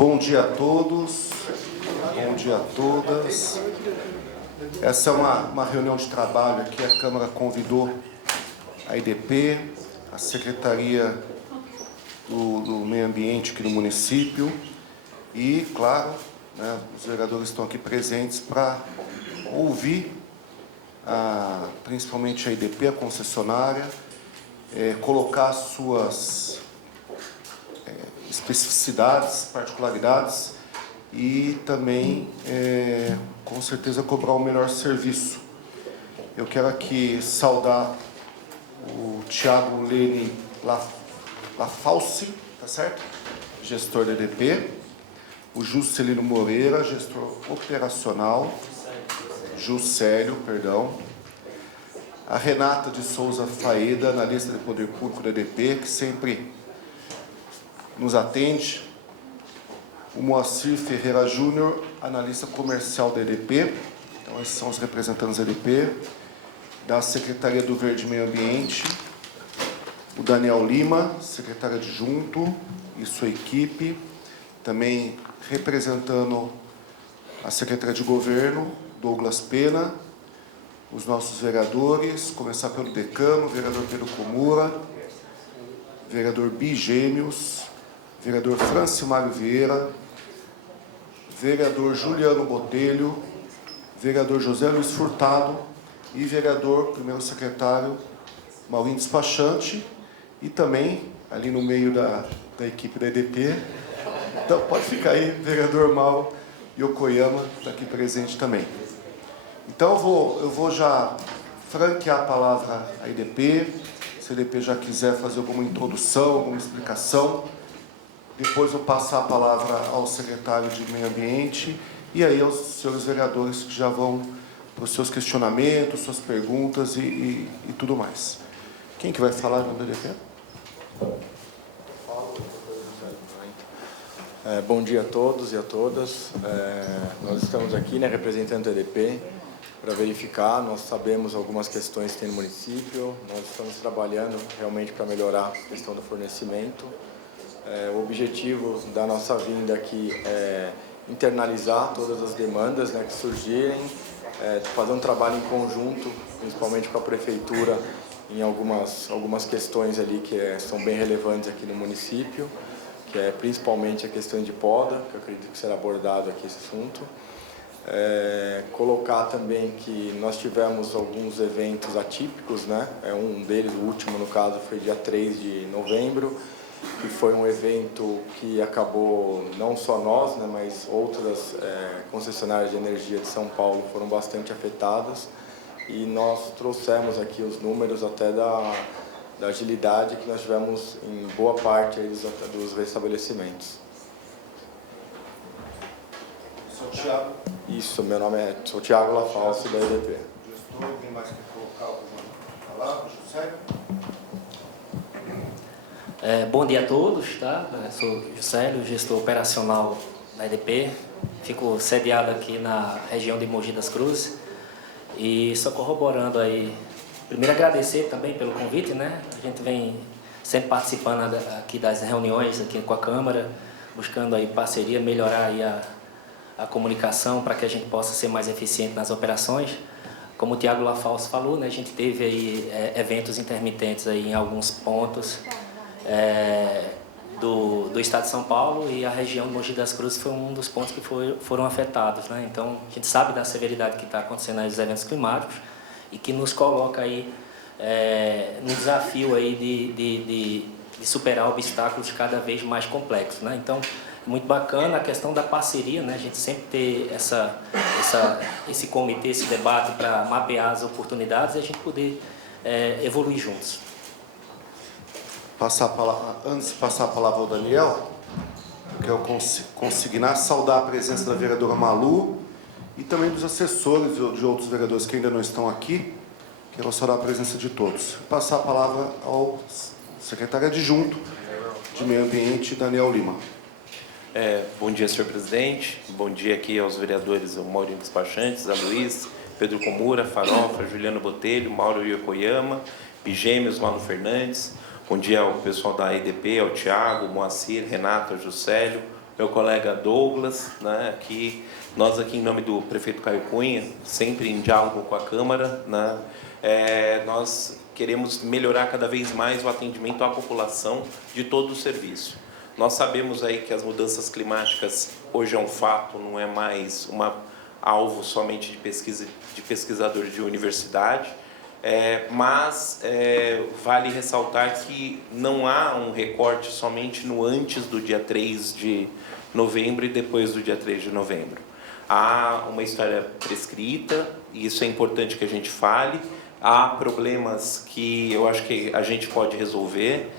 Bom dia a todos, bom dia a todas. Essa é uma reunião de trabalho aqui. A Câmara convidou a IDP, a Secretaria do Meio Ambiente aqui no município e, claro, né, os vereadores estão aqui presentes para ouvir principalmente a IDP, a concessionária, colocar suas especificidades, particularidades e também, com certeza, cobrar o melhor serviço. Eu quero aqui saudar o Thiago Lene Lafalci, tá certo? Gestor da EDP, o Juscelino Moreira, gestor operacional, Juscelio, perdão, a Renata de Souza Faeda, analista de poder público da EDP, que sempre nos atende, o Moacir Ferreira Júnior, analista comercial da EDP, então esses são os representantes da EDP, da Secretaria do Verde e Meio Ambiente, o Daniel Lima, secretário adjunto e sua equipe, também representando a Secretaria de Governo, Douglas Pena, os nossos vereadores, começar pelo decano, vereador Pedro Comura, vereador Bigêmeos, vereador Francimário Vieira, vereador Juliano Botelho, vereador José Luiz Furtado e vereador, primeiro secretário, Maurinho Despachante, e também, ali no meio da equipe da EDP, então pode ficar aí, vereador Mauro Yokoyama, que está aqui presente também. Então eu vou já franquear a palavra à EDP, se a EDP já quiser fazer alguma introdução, alguma explicação. Depois eu passar a palavra ao secretário de Meio Ambiente e aí aos senhores vereadores que já vão para os seus questionamentos, suas perguntas e tudo mais. Quem que vai falar no EDP? Bom dia a todos e a todas. Nós estamos aqui, né, representando a EDP, para verificar. Nós sabemos algumas questões que tem no município, nós estamos trabalhando realmente para melhorar a questão do fornecimento. O objetivo da nossa vinda aqui é internalizar todas as demandas, né, que surgirem, fazer um trabalho em conjunto, principalmente com a prefeitura, em algumas questões ali que são bem relevantes aqui no município, que é principalmente a questão de poda, que eu acredito que será abordado aqui esse assunto. Colocar também que nós tivemos alguns eventos atípicos, né? Um deles, o último no caso, foi dia 3 de novembro, que foi um evento que acabou, não só nós, né, mas outras concessionárias de energia de São Paulo foram bastante afetadas, e nós trouxemos aqui os números até da agilidade que nós tivemos em boa parte aí dos restabelecimentos. Sou Thiago. Isso, meu nome sou Thiago Lafalci, da EDP. Gestor, alguém mais quer colocar alguma palavra? Juscelio? Bom dia a todos, tá? Eu sou Juscelio, gestor operacional da EDP. Fico sediado aqui na região de Mogi das Cruzes. E só corroborando aí, primeiro agradecer também pelo convite, né? A gente vem sempre participando aqui das reuniões aqui com a Câmara, buscando aí parceria, melhorar aí a comunicação para que a gente possa ser mais eficiente nas operações. Como o Thiago Lafalci falou, né? A gente teve aí eventos intermitentes aí em alguns pontos do estado de São Paulo, e a região de Mogi das Cruzes foi um dos pontos que foram afetados, né? Então, a gente sabe da severidade que está acontecendo aí nos eventos climáticos e que nos coloca aí no desafio aí de superar obstáculos cada vez mais complexos, né? Então, muito bacana a questão da parceria, né? A gente sempre ter esse comitê, esse debate para mapear as oportunidades e a gente poder evoluir juntos. Antes de passar a palavra ao Daniel, eu quero consignar, saudar a presença da vereadora Malu e também dos assessores de outros vereadores que ainda não estão aqui. Quero saudar a presença de todos. Passar a palavra ao secretário adjunto de Meio Ambiente, Daniel Lima. Bom dia, senhor presidente. Bom dia aqui aos vereadores Maurinho Despachantes, a Luiz, Pedro Comura, Farofa, Juliano Botelho, Mauro Yokoyama, Bigêmeos, Mauro Fernandes. Bom dia ao pessoal da EDP, ao Thiago, Moacir, Renata, Juscelio, meu colega Douglas, né, que nós aqui em nome do prefeito Caio Cunha, sempre em diálogo com a Câmara, né, nós queremos melhorar cada vez mais o atendimento à população de todo o serviço. Nós sabemos aí que as mudanças climáticas hoje é um fato, não é mais alvo somente de pesquisador de universidade, mas vale ressaltar que não há um recorte somente no antes do dia 3 de novembro e depois do dia 3 de novembro. Há uma história prescrita, e isso é importante que a gente fale. Há problemas que eu acho que a gente pode resolver,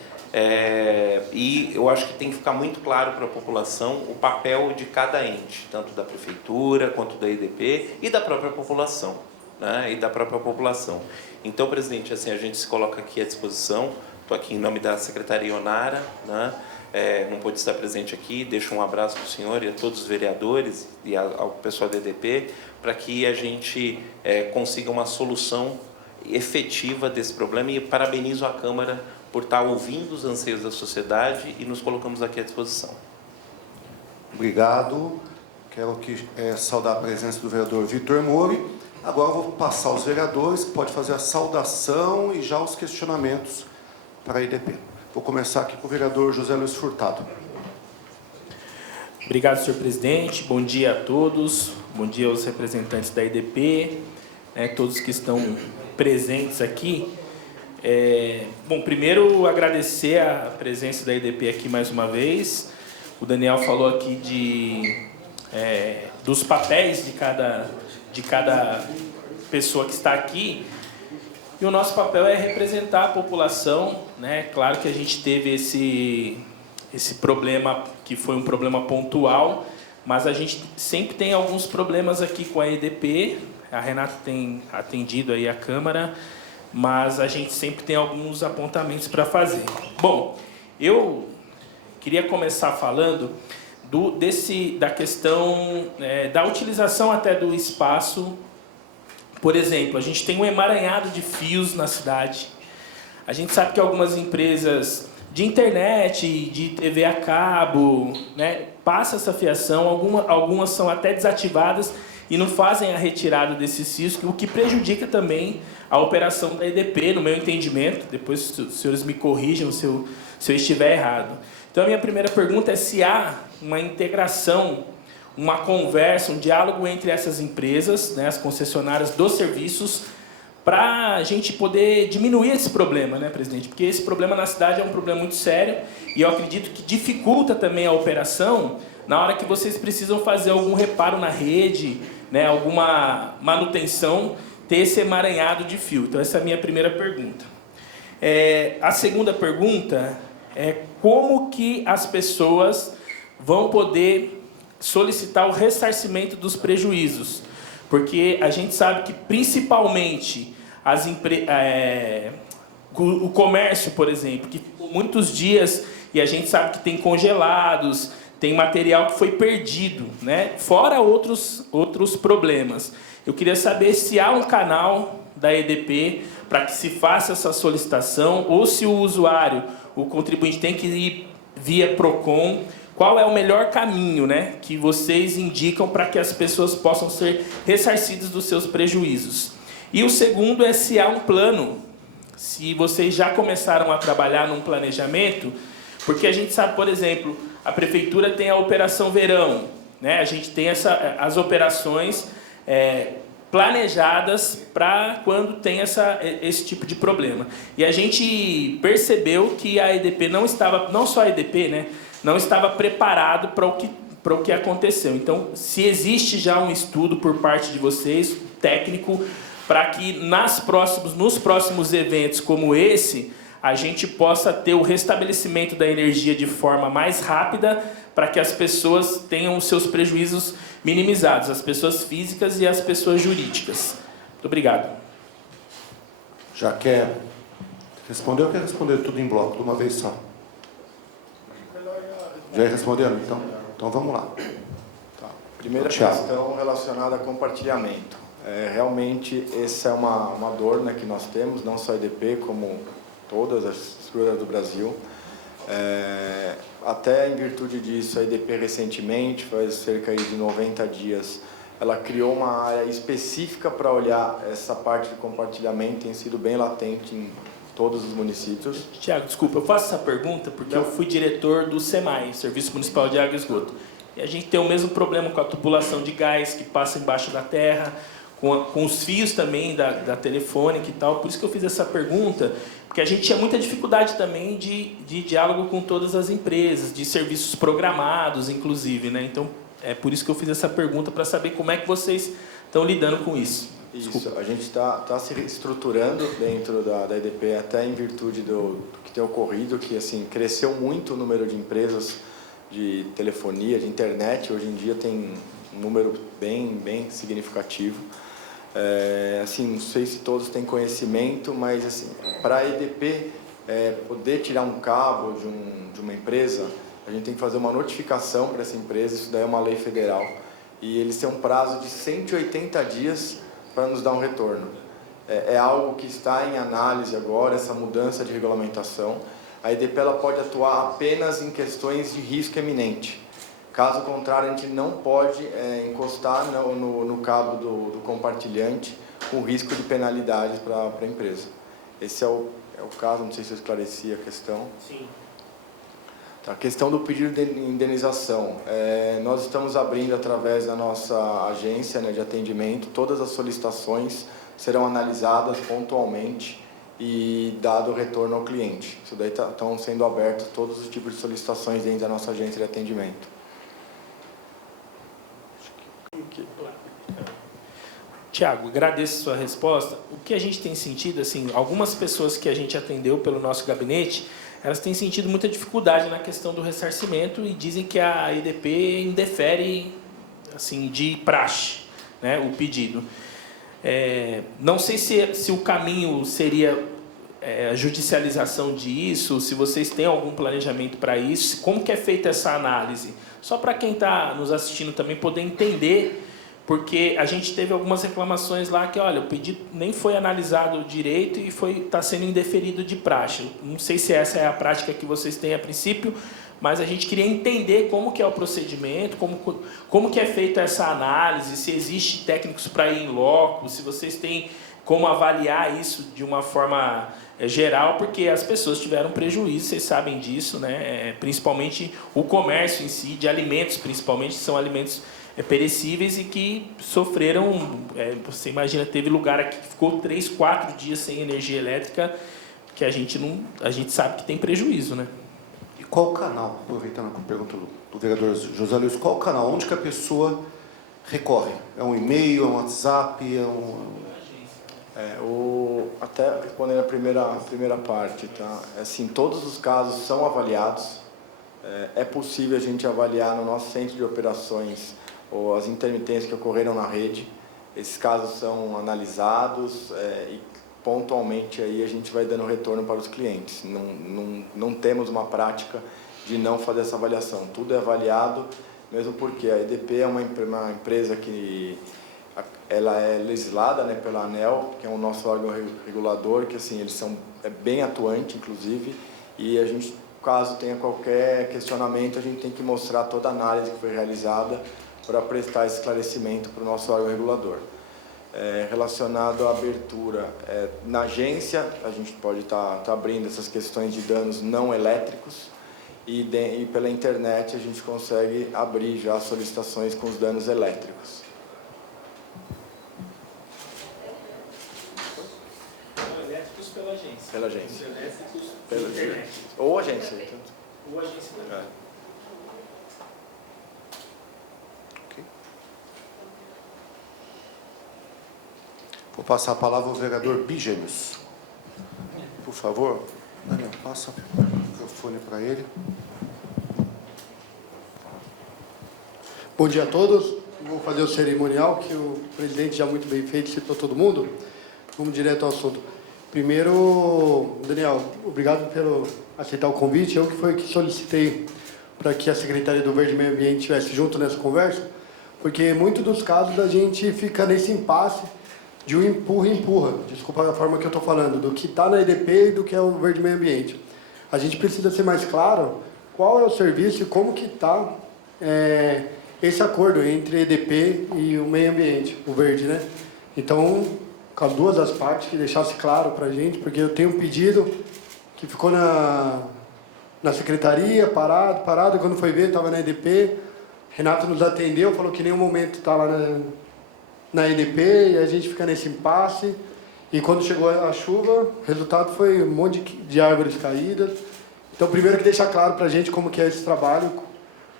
e eu acho que tem que ficar muito claro para a população o papel de cada ente, tanto da prefeitura quanto da EDP e da própria população, né? Então, presidente, assim, a gente se coloca aqui à disposição. Estou aqui em nome da secretaria Onara, né? Não pôde estar presente aqui, deixo um abraço para o senhor e a todos os vereadores e ao pessoal da EDP, para que a gente consiga uma solução efetiva desse problema, e parabenizo a Câmara por estar ouvindo os anseios da sociedade e nos colocamos aqui à disposição. Obrigado. Quero saudar a presença do vereador Vitor Mori. Agora eu vou passar aos vereadores, que pode fazer a saudação e já os questionamentos para a EDP. Vou começar aqui com o vereador José Luiz Furtado. Obrigado, senhor presidente. Bom dia a todos. Bom dia aos representantes da EDP, todos que estão presentes aqui. Bom, primeiro agradecer a presença da EDP aqui mais uma vez. O Daniel falou aqui dos papéis de cada pessoa que está aqui, e o nosso papel é representar a população, né? Claro que a gente teve esse problema, que foi um problema pontual, mas a gente sempre tem alguns problemas aqui com a EDP. A Renata tem atendido aí a Câmara, mas a gente sempre tem alguns apontamentos para fazer. Bom, eu queria começar falando da questão da utilização até do espaço. Por exemplo, a gente tem um emaranhado de fios na cidade. A gente sabe que algumas empresas de internet, de TV a cabo, né, passam essa fiação, algumas são até desativadas e não fazem a retirada desses fios, o que prejudica também a operação da EDP, no meu entendimento. Depois os senhores me corrijam se eu estiver errado. Então, a minha primeira pergunta é se há uma integração, uma conversa, um diálogo entre essas empresas, né, as concessionárias dos serviços, para a gente poder diminuir esse problema, né, presidente? Porque esse problema na cidade é um problema muito sério, e eu acredito que dificulta também a operação na hora que vocês precisam fazer algum reparo na rede, né, alguma manutenção, ter esse emaranhado de fio. Então, essa é a minha primeira pergunta. A segunda pergunta é como que as pessoas vão poder solicitar o ressarcimento dos prejuízos, porque a gente sabe que principalmente o comércio, por exemplo, que ficou muitos dias, e a gente sabe que tem congelados, tem material que foi perdido, né? Fora outros problemas. Eu queria saber se há um canal da EDP para que se faça essa solicitação, ou se o usuário, o contribuinte, tem que ir via PROCON. Qual é o melhor caminho, né, que vocês indicam para que as pessoas possam ser ressarcidas dos seus prejuízos? E o segundo é se há um plano, se vocês já começaram a trabalhar num planejamento, porque a gente sabe, por exemplo, a prefeitura tem a Operação Verão, né? A gente tem as operações planejadas para quando tem esse tipo de problema. E a gente percebeu que a EDP não só a EDP, né, não estava preparado para o que aconteceu. Então, se existe já um estudo por parte de vocês, técnico, para que nos próximos eventos como esse, a gente possa ter o restabelecimento da energia de forma mais rápida, para que as pessoas tenham os seus prejuízos minimizados, as pessoas físicas e as pessoas jurídicas. Muito obrigado. Já quer responder ou quer responder tudo em bloco, de uma vez só? Já responderam, então? Então vamos lá. Tá. Primeira questão relacionada a compartilhamento. Realmente, essa é uma dor, né, que nós temos, não só a EDP, como todas as estruturas do Brasil. até em virtude disso, a EDP recentemente, faz cerca de 90 dias, ela criou uma área específica para olhar essa parte de compartilhamento, tem sido bem latente em todos os municípios. Tiago, desculpa, eu faço essa pergunta porque eu fui diretor do SEMAI, Serviço Municipal de Água e Esgoto. E a gente tem o mesmo problema com a tubulação de gás que passa embaixo da terra, com os fios também da telefônica e tal. Por isso que eu fiz essa pergunta, porque a gente tinha muita dificuldade também de diálogo com todas as empresas, de serviços programados, inclusive, né? Então, é por isso que eu fiz essa pergunta, para saber como é que vocês estão lidando com isso. Isso, a gente está se estruturando dentro da EDP, até em virtude do que tem ocorrido, que assim, cresceu muito o número de empresas de telefonia, de internet. Hoje em dia tem um número bem significativo. Assim, não sei se todos têm conhecimento, mas assim, para a EDP poder tirar um cabo de uma empresa, a gente tem que fazer uma notificação para essa empresa. Isso daí é uma lei federal, e eles têm um prazo de 180 dias para nos dar um retorno. É algo que está em análise agora, essa mudança de regulamentação. A EDP ela pode atuar apenas em questões de risco eminente. Caso contrário, a gente não pode encostar no cabo do compartilhante com risco de penalidade para a empresa. Esse é o caso, não sei se eu esclareci a questão. Sim. A questão do pedido de indenização. Nós estamos abrindo através da nossa agência, né, de atendimento. Todas as solicitações serão analisadas pontualmente e dado o retorno ao cliente. Isso daí estão sendo abertos todos os tipos de solicitações dentro da nossa agência de atendimento. Tiago, agradeço a sua resposta. O que a gente tem sentido, assim, algumas pessoas que a gente atendeu pelo nosso gabinete, elas têm sentido muita dificuldade na questão do ressarcimento e dizem que a EDP indefere, assim, de praxe, né, o pedido. Não sei se o caminho seria a judicialização disso, se vocês têm algum planejamento para isso, como que é feita essa análise? Só para quem está nos assistindo também poder entender, porque a gente teve algumas reclamações lá que, olha, o pedido nem foi analisado direito e está sendo indeferido de praxe. Não sei se essa é a prática que vocês têm a princípio, mas a gente queria entender como que é o procedimento, como que é feita essa análise, se existe técnicos para ir em loco, se vocês têm como avaliar isso de uma forma geral, porque as pessoas tiveram prejuízo, vocês sabem disso, né? Principalmente o comércio em si, de alimentos principalmente, são alimentos perecíveis e que sofreram, você imagina, teve lugar aqui que ficou 3, 4 dias sem energia elétrica, que a gente sabe que tem prejuízo, né? E qual o canal, aproveitando a pergunta do vereador José Luiz, qual o canal, onde que a pessoa recorre? É um e-mail, é um WhatsApp, até respondendo a primeira parte, tá? Assim, todos os casos são avaliados. É possível a gente avaliar no nosso centro de operações ou as intermitências que ocorreram na rede. Esses casos são analisados e pontualmente aí a gente vai dando retorno para os clientes. Não temos uma prática de não fazer essa avaliação. Tudo é avaliado, mesmo porque a EDP é uma empresa que ela é legislada, né, pela ANEEL, que é o nosso órgão regulador, que assim, eles são bem atuantes, inclusive, e a gente, caso tenha qualquer questionamento, a gente tem que mostrar toda a análise que foi realizada para prestar esse esclarecimento para o nosso órgão regulador. Relacionado à abertura, na agência, a gente pode estar abrindo essas questões de danos não elétricos e pela internet a gente consegue abrir já solicitações com os danos elétricos. Elétricos pela agência. Pela agência. Elétricos Pela internet. Ou agência. Ou agência também. Vou passar a palavra ao vereador Bigênios. Por favor, Daniel, passa o microfone para ele. Bom dia a todos. Vou fazer o cerimonial, que o presidente já muito bem feito, citou todo mundo. Vamos direto ao assunto. Primeiro, Daniel, obrigado por aceitar o convite. Eu que solicitei para que a Secretaria do Verde e Meio Ambiente estivesse junto nessa conversa, porque muitos dos casos a gente fica nesse impasse de um empurra, desculpa a forma que eu estou falando, do que está na EDP e do que é o Verde e Meio Ambiente. A gente precisa ser mais claro qual é o serviço e como que está esse acordo entre a EDP e o meio ambiente, o verde, né? Então, com as duas as partes, que deixasse claro para a gente, porque eu tenho um pedido que ficou na secretaria, parado, quando foi ver, estava na EDP, Renato nos atendeu, falou que em nenhum momento está lá na EDP, e a gente fica nesse impasse, e quando chegou a chuva, o resultado foi um monte de árvores caídas. Então, primeiro que deixar claro para a gente como que é esse trabalho,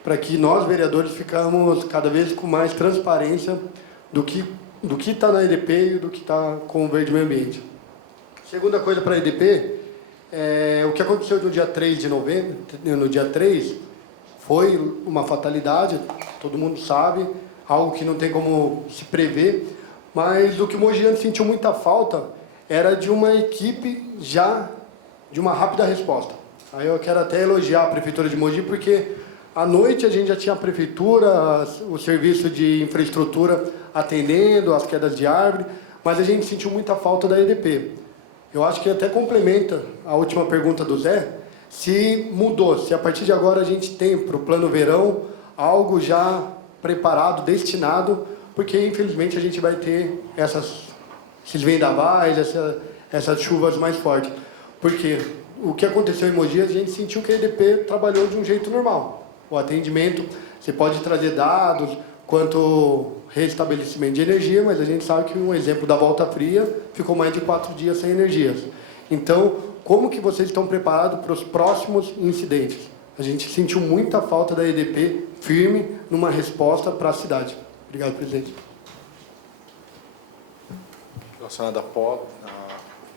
para que nós, vereadores, ficamos cada vez com mais transparência do que está na EDP e do que está com o Verde Meio Ambiente. Segunda coisa para a EDP, o que aconteceu no dia 3 de novembro, no dia 3, foi uma fatalidade, todo mundo sabe, algo que não tem como se prever, mas o que o Mogiano sentiu muita falta era de uma equipe já de uma rápida resposta. Aí eu quero até elogiar a Prefeitura de Mogi, porque à noite a gente já tinha a Prefeitura, o serviço de infraestrutura atendendo as quedas de árvore, mas a gente sentiu muita falta da EDP. Eu acho que até complementa a última pergunta do Zé, se mudou, se a partir de agora a gente tem para o plano verão algo já preparado, destinado, porque infelizmente a gente vai ter esses vendavais, essas chuvas mais fortes. Porque o que aconteceu em Mogi, a gente sentiu que a EDP trabalhou de um jeito normal. O atendimento, você pode trazer dados quanto restabelecimento de energia, mas a gente sabe que um exemplo da Volta Fria ficou mais de 4 dias sem energias. Então, como que vocês estão preparados para os próximos incidentes? A gente sentiu muita falta da EDP firme numa resposta para a cidade. Obrigado, presidente. Relacionado à poda,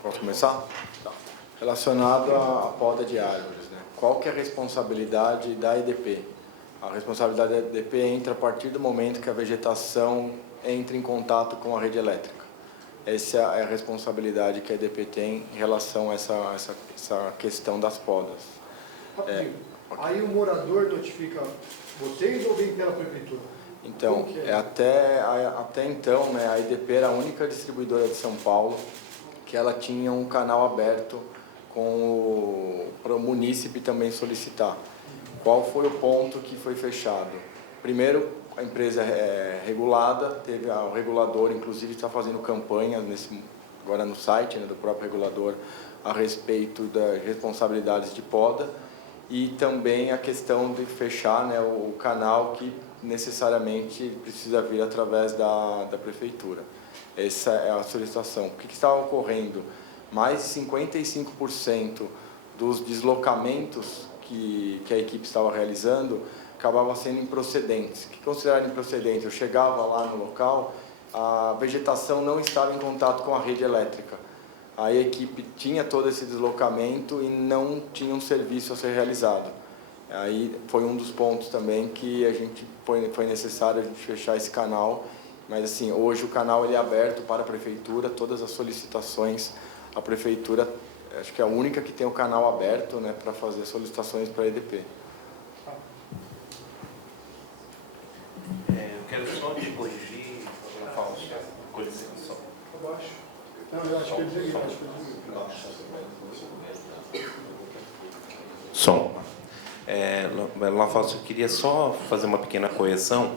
posso começar? Tá. Relacionado à poda de árvores, né? Qual que é a responsabilidade da EDP? A responsabilidade da EDP entra a partir do momento que a vegetação entra em contato com a rede elétrica. Essa é a responsabilidade que a EDP tem em relação a essa questão das podas. Okay. Aí o morador notifica vocês ou vem pela prefeitura? Então, até então, né, a EDP era a única distribuidora de São Paulo que ela tinha um canal aberto para o munícipe também solicitar. Qual foi o ponto que foi fechado? Primeiro, a empresa é regulada, teve o regulador, inclusive está fazendo campanha agora no site, né, do próprio regulador a respeito das responsabilidades de poda e também a questão de fechar, né, o canal que necessariamente precisa vir através da prefeitura. Essa é a solicitação. O que estava ocorrendo? Mais de 55% dos deslocamentos que a equipe estava realizando acabavam sendo improcedentes. O que considerado improcedente? Eu chegava lá no local, a vegetação não estava em contato com a rede elétrica. Aí a equipe tinha todo esse deslocamento e não tinha um serviço a ser realizado. Aí foi um dos pontos também que foi necessário a gente fechar esse canal. Mas assim, hoje o canal ele é aberto para a prefeitura, todas as solicitações, a prefeitura acho que é a única que tem o canal aberto, né, para fazer solicitações para a EDP. Eu quero só te corrigir, Fausto. Corrigir só. Abaixo. Não, eu acho que eu desliguei. Som. Fausto, eu queria só fazer uma pequena correção.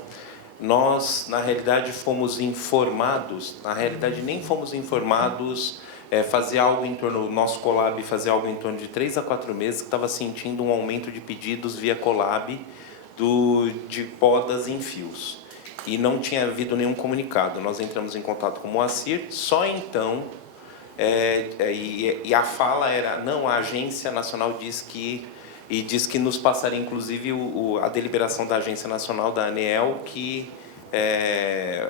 Nós, na realidade, fomos informados, nem fomos informados, fazer algo em torno, o nosso Colab fazer algo em torno de 3 a 4 meses, que estava sentindo um aumento de pedidos via Colab de podas em fios. E não tinha havido nenhum comunicado. Nós entramos em contato com o Moacir, só então, e a fala era, não, a Agência Nacional diz que nos passaria, inclusive, a deliberação da Agência Nacional, da ANEEL, que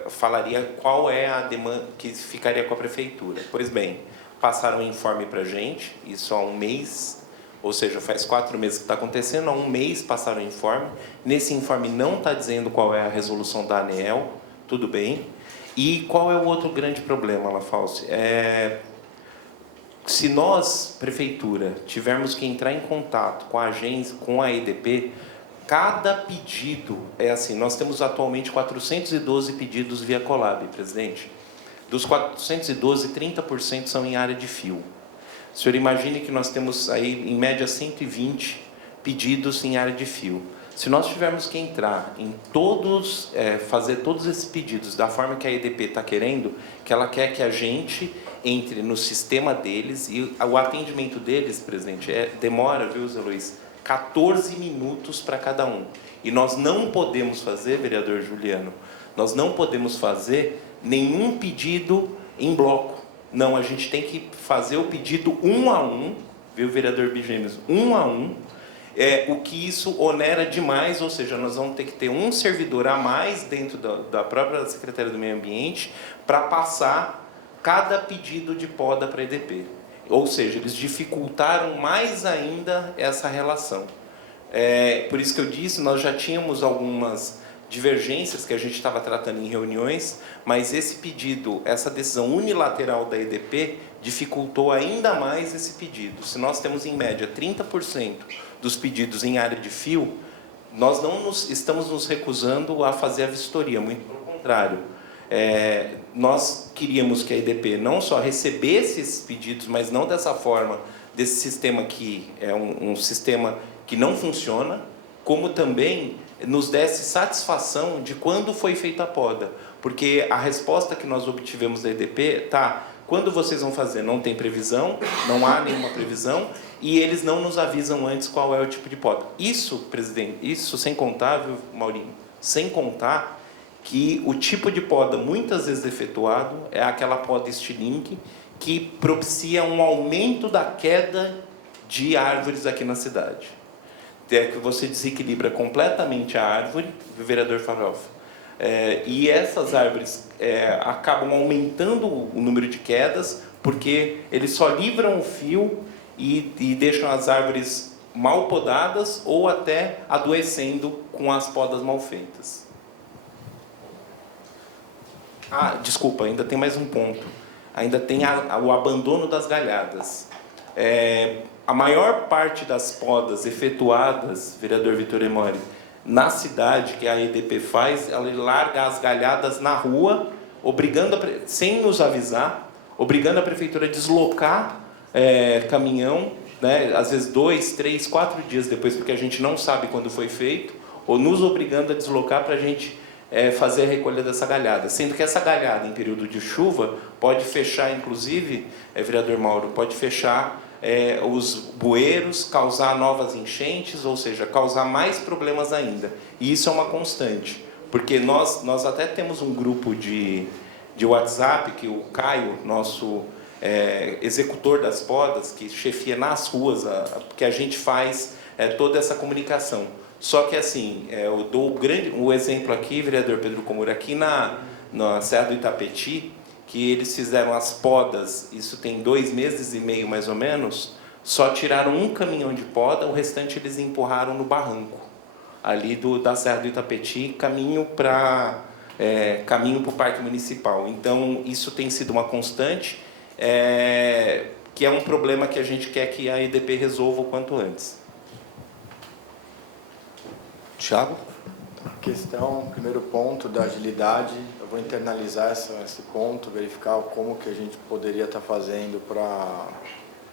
falaria qual é a demanda que ficaria com a Prefeitura. Pois bem, passaram um informe para a gente, isso há um mês, ou seja, faz 4 meses que está acontecendo, há um mês passaram o informe. Nesse informe não está dizendo qual é a resolução da ANEEL, tudo bem. E qual é o outro grande problema, Lafalce? Se nós, Prefeitura, tivermos que entrar em contato com a agência, com a EDP, cada pedido é assim, nós temos atualmente 412 pedidos via Colab, presidente. Dos 412, 30% são em área de fio. O senhor imagine que nós temos aí, em média, 120 pedidos em área de fio. Se nós tivermos que entrar em todos, fazer todos esses pedidos da forma que a EDP está querendo, que ela quer que a gente entre no sistema deles, e o atendimento deles, presidente, demora, viu, Zé Luiz, 14 minutos para cada um. E nós não podemos fazer, vereador Juliano, nós não podemos fazer nenhum pedido em bloco. Não, a gente tem que fazer o pedido um a um, viu, vereador Bigêmeos, um a um, o que isso onera demais, ou seja, nós vamos ter que ter um servidor a mais dentro da própria Secretaria do Meio Ambiente para passar cada pedido de poda para a EDP. Ou seja, eles dificultaram mais ainda essa relação. Por isso que eu disse, nós já tínhamos algumas divergências que a gente estava tratando em reuniões, mas esse pedido, essa decisão unilateral da EDP, dificultou ainda mais esse pedido. Se nós temos, em média, 30% dos pedidos em área de fio, nós não estamos nos recusando a fazer a vistoria, muito pelo contrário. Nós queríamos que a EDP não só recebesse esses pedidos, mas não dessa forma, desse sistema que é um sistema que não funciona, como também nos desse satisfação de quando foi feita a poda. Porque a resposta que nós obtivemos da EDP quando vocês vão fazer? Não tem previsão, não há nenhuma previsão, e eles não nos avisam antes qual é o tipo de poda. Isso, presidente, isso sem contar, viu, Maurinho? Sem contar que o tipo de poda muitas vezes efetuado é aquela poda estilingue que propicia um aumento da queda de árvores aqui na cidade. Que você desequilibra completamente a árvore, o vereador Farofa. E essas árvores acabam aumentando o número de quedas, porque eles só livram o fio e deixam as árvores mal podadas ou até adoecendo com as podas mal feitas. Desculpa, ainda tem mais um ponto. Ainda tem o abandono das galhadas. A maior parte das podas efetuadas, vereador Vitor Emori, na cidade, que a EDP faz, ela larga as galhadas na rua, sem nos avisar, obrigando a prefeitura a deslocar caminhão, né, às vezes 2, 3, 4 dias depois, porque a gente não sabe quando foi feito, ou nos obrigando a deslocar para a gente fazer a recolha dessa galhada. Sendo que essa galhada, em período de chuva, pode fechar, inclusive, vereador Mauro, pode fechar os bueiros, causar novas enchentes, ou seja, causar mais problemas ainda. E isso é uma constante, porque nós até temos um grupo de WhatsApp, que o Caio, nosso executor das podas, que chefia nas ruas, que a gente faz toda essa comunicação. Só que assim, eu dou o exemplo aqui, vereador Pedro Comura, aqui na Serra do Itapetí, que eles fizeram as podas, isso tem 2 meses e meio mais ou menos, só tiraram um caminhão de poda, o restante eles empurraram no barranco, ali da Serra do Itapetí, caminho para o Parque Municipal. Então, isso tem sido uma constante, que é um problema que a gente quer que a EDP resolva o quanto antes. Tiago? Questão, primeiro ponto da agilidade, eu vou internalizar esse ponto, verificar como que a gente poderia estar fazendo para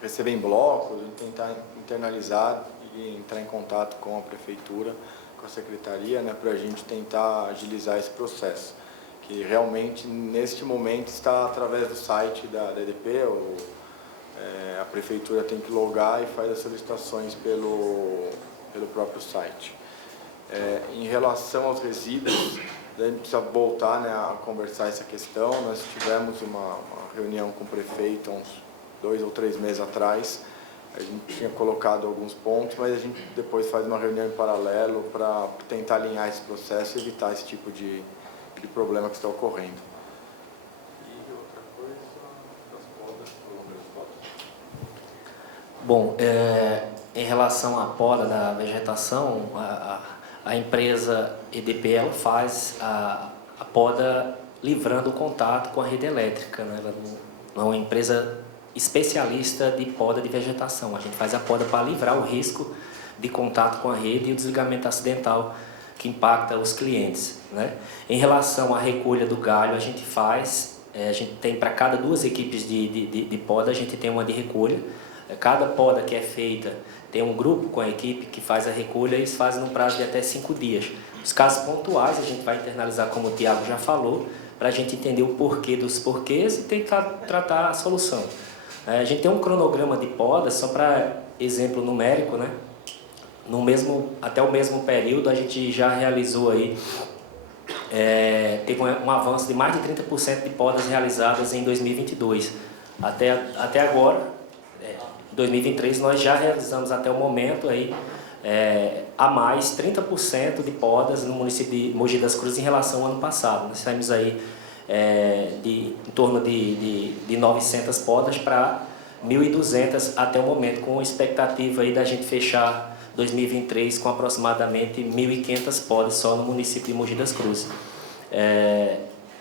receber em blocos, tentar internalizar e entrar em contato com a prefeitura, com a secretaria, né, para a gente tentar agilizar esse processo, que realmente neste momento está através do site da EDP, a prefeitura tem que logar e faz as solicitações pelo próprio site. Em relação aos resíduos, a gente precisa voltar, né, a conversar essa questão. Nós tivemos uma reunião com o prefeito há uns 2 ou 3 meses atrás. A gente tinha colocado alguns pontos, mas a gente depois faz uma reunião em paralelo para tentar alinhar esse processo e evitar esse tipo de problema que está ocorrendo. E outra coisa, das podas, o número de podas. Bom, em relação à poda da vegetação, a empresa EDP ela faz a poda livrando o contato com a rede elétrica, né? Ela não é uma empresa especialista de poda de vegetação. A gente faz a poda para livrar o risco de contato com a rede e o desligamento acidental que impacta os clientes, né? Em relação à recolha do galho, a gente tem para cada 2 equipes de poda, a gente tem uma de recolha. Cada poda que é feita tem um grupo com a equipe que faz a recolha e eles fazem num prazo de até 5 dias. Os casos pontuais a gente vai internalizar, como o Tiago já falou, para a gente entender o porquê dos porquês e tentar tratar a solução. A gente tem um cronograma de poda, só para exemplo numérico, né? Até o mesmo período a gente já realizou aí, teve um avanço de mais de 30% de podas realizadas em 2022. Até agora, 2023, nós já realizamos até o momento aí, a mais 30% de podas no município de Mogi das Cruzes em relação ao ano passado. Nós saímos aí em torno de 900 podas para 1.200 até o momento, com expectativa aí da gente fechar 2023 com aproximadamente 1.500 podas só no município de Mogi das Cruzes.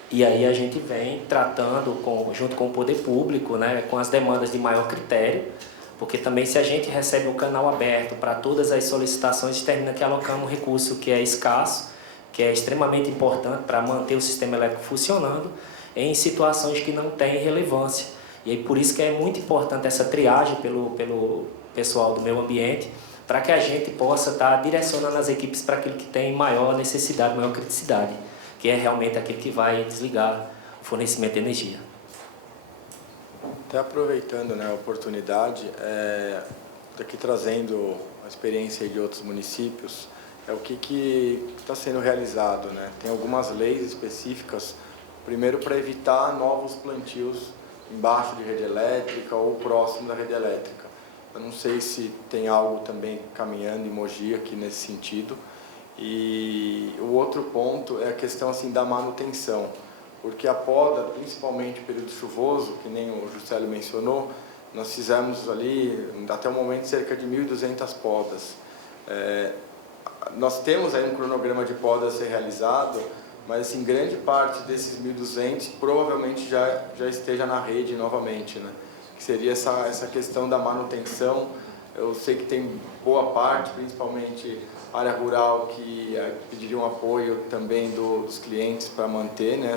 E aí a gente vem tratando, junto com o poder público, né, com as demandas de maior critério, porque também se a gente recebe o canal aberto para todas as solicitações, termina que alocamos um recurso que é escasso, que é extremamente importante para manter o sistema elétrico funcionando em situações que não têm relevância. E aí por isso que é muito importante essa triagem pelo pessoal do meio ambiente, para que a gente possa estar direcionando as equipes para aquilo que tem maior necessidade, maior criticidade, que é realmente aquele que vai desligar o fornecimento de energia. Até aproveitando, né, a oportunidade, aqui trazendo a experiência de outros municípios, o que está sendo realizado, né? Tem algumas leis específicas, primeiro para evitar novos plantios embaixo de rede elétrica ou próximo da rede elétrica. Eu não sei se tem algo também caminhando em Mogi aqui nesse sentido. E o outro ponto é a questão assim da manutenção, porque a poda, principalmente no período chuvoso, que nem o Juscelio mencionou, nós fizemos ali, até o momento, cerca de 1.200 podas. Nós temos aí um cronograma de poda a ser realizado, mas assim, grande parte desses 1.200 provavelmente já esteja na rede novamente, né? Que seria essa questão da manutenção. Eu sei que tem boa parte, principalmente área rural, que pediria um apoio também dos clientes para manter, né,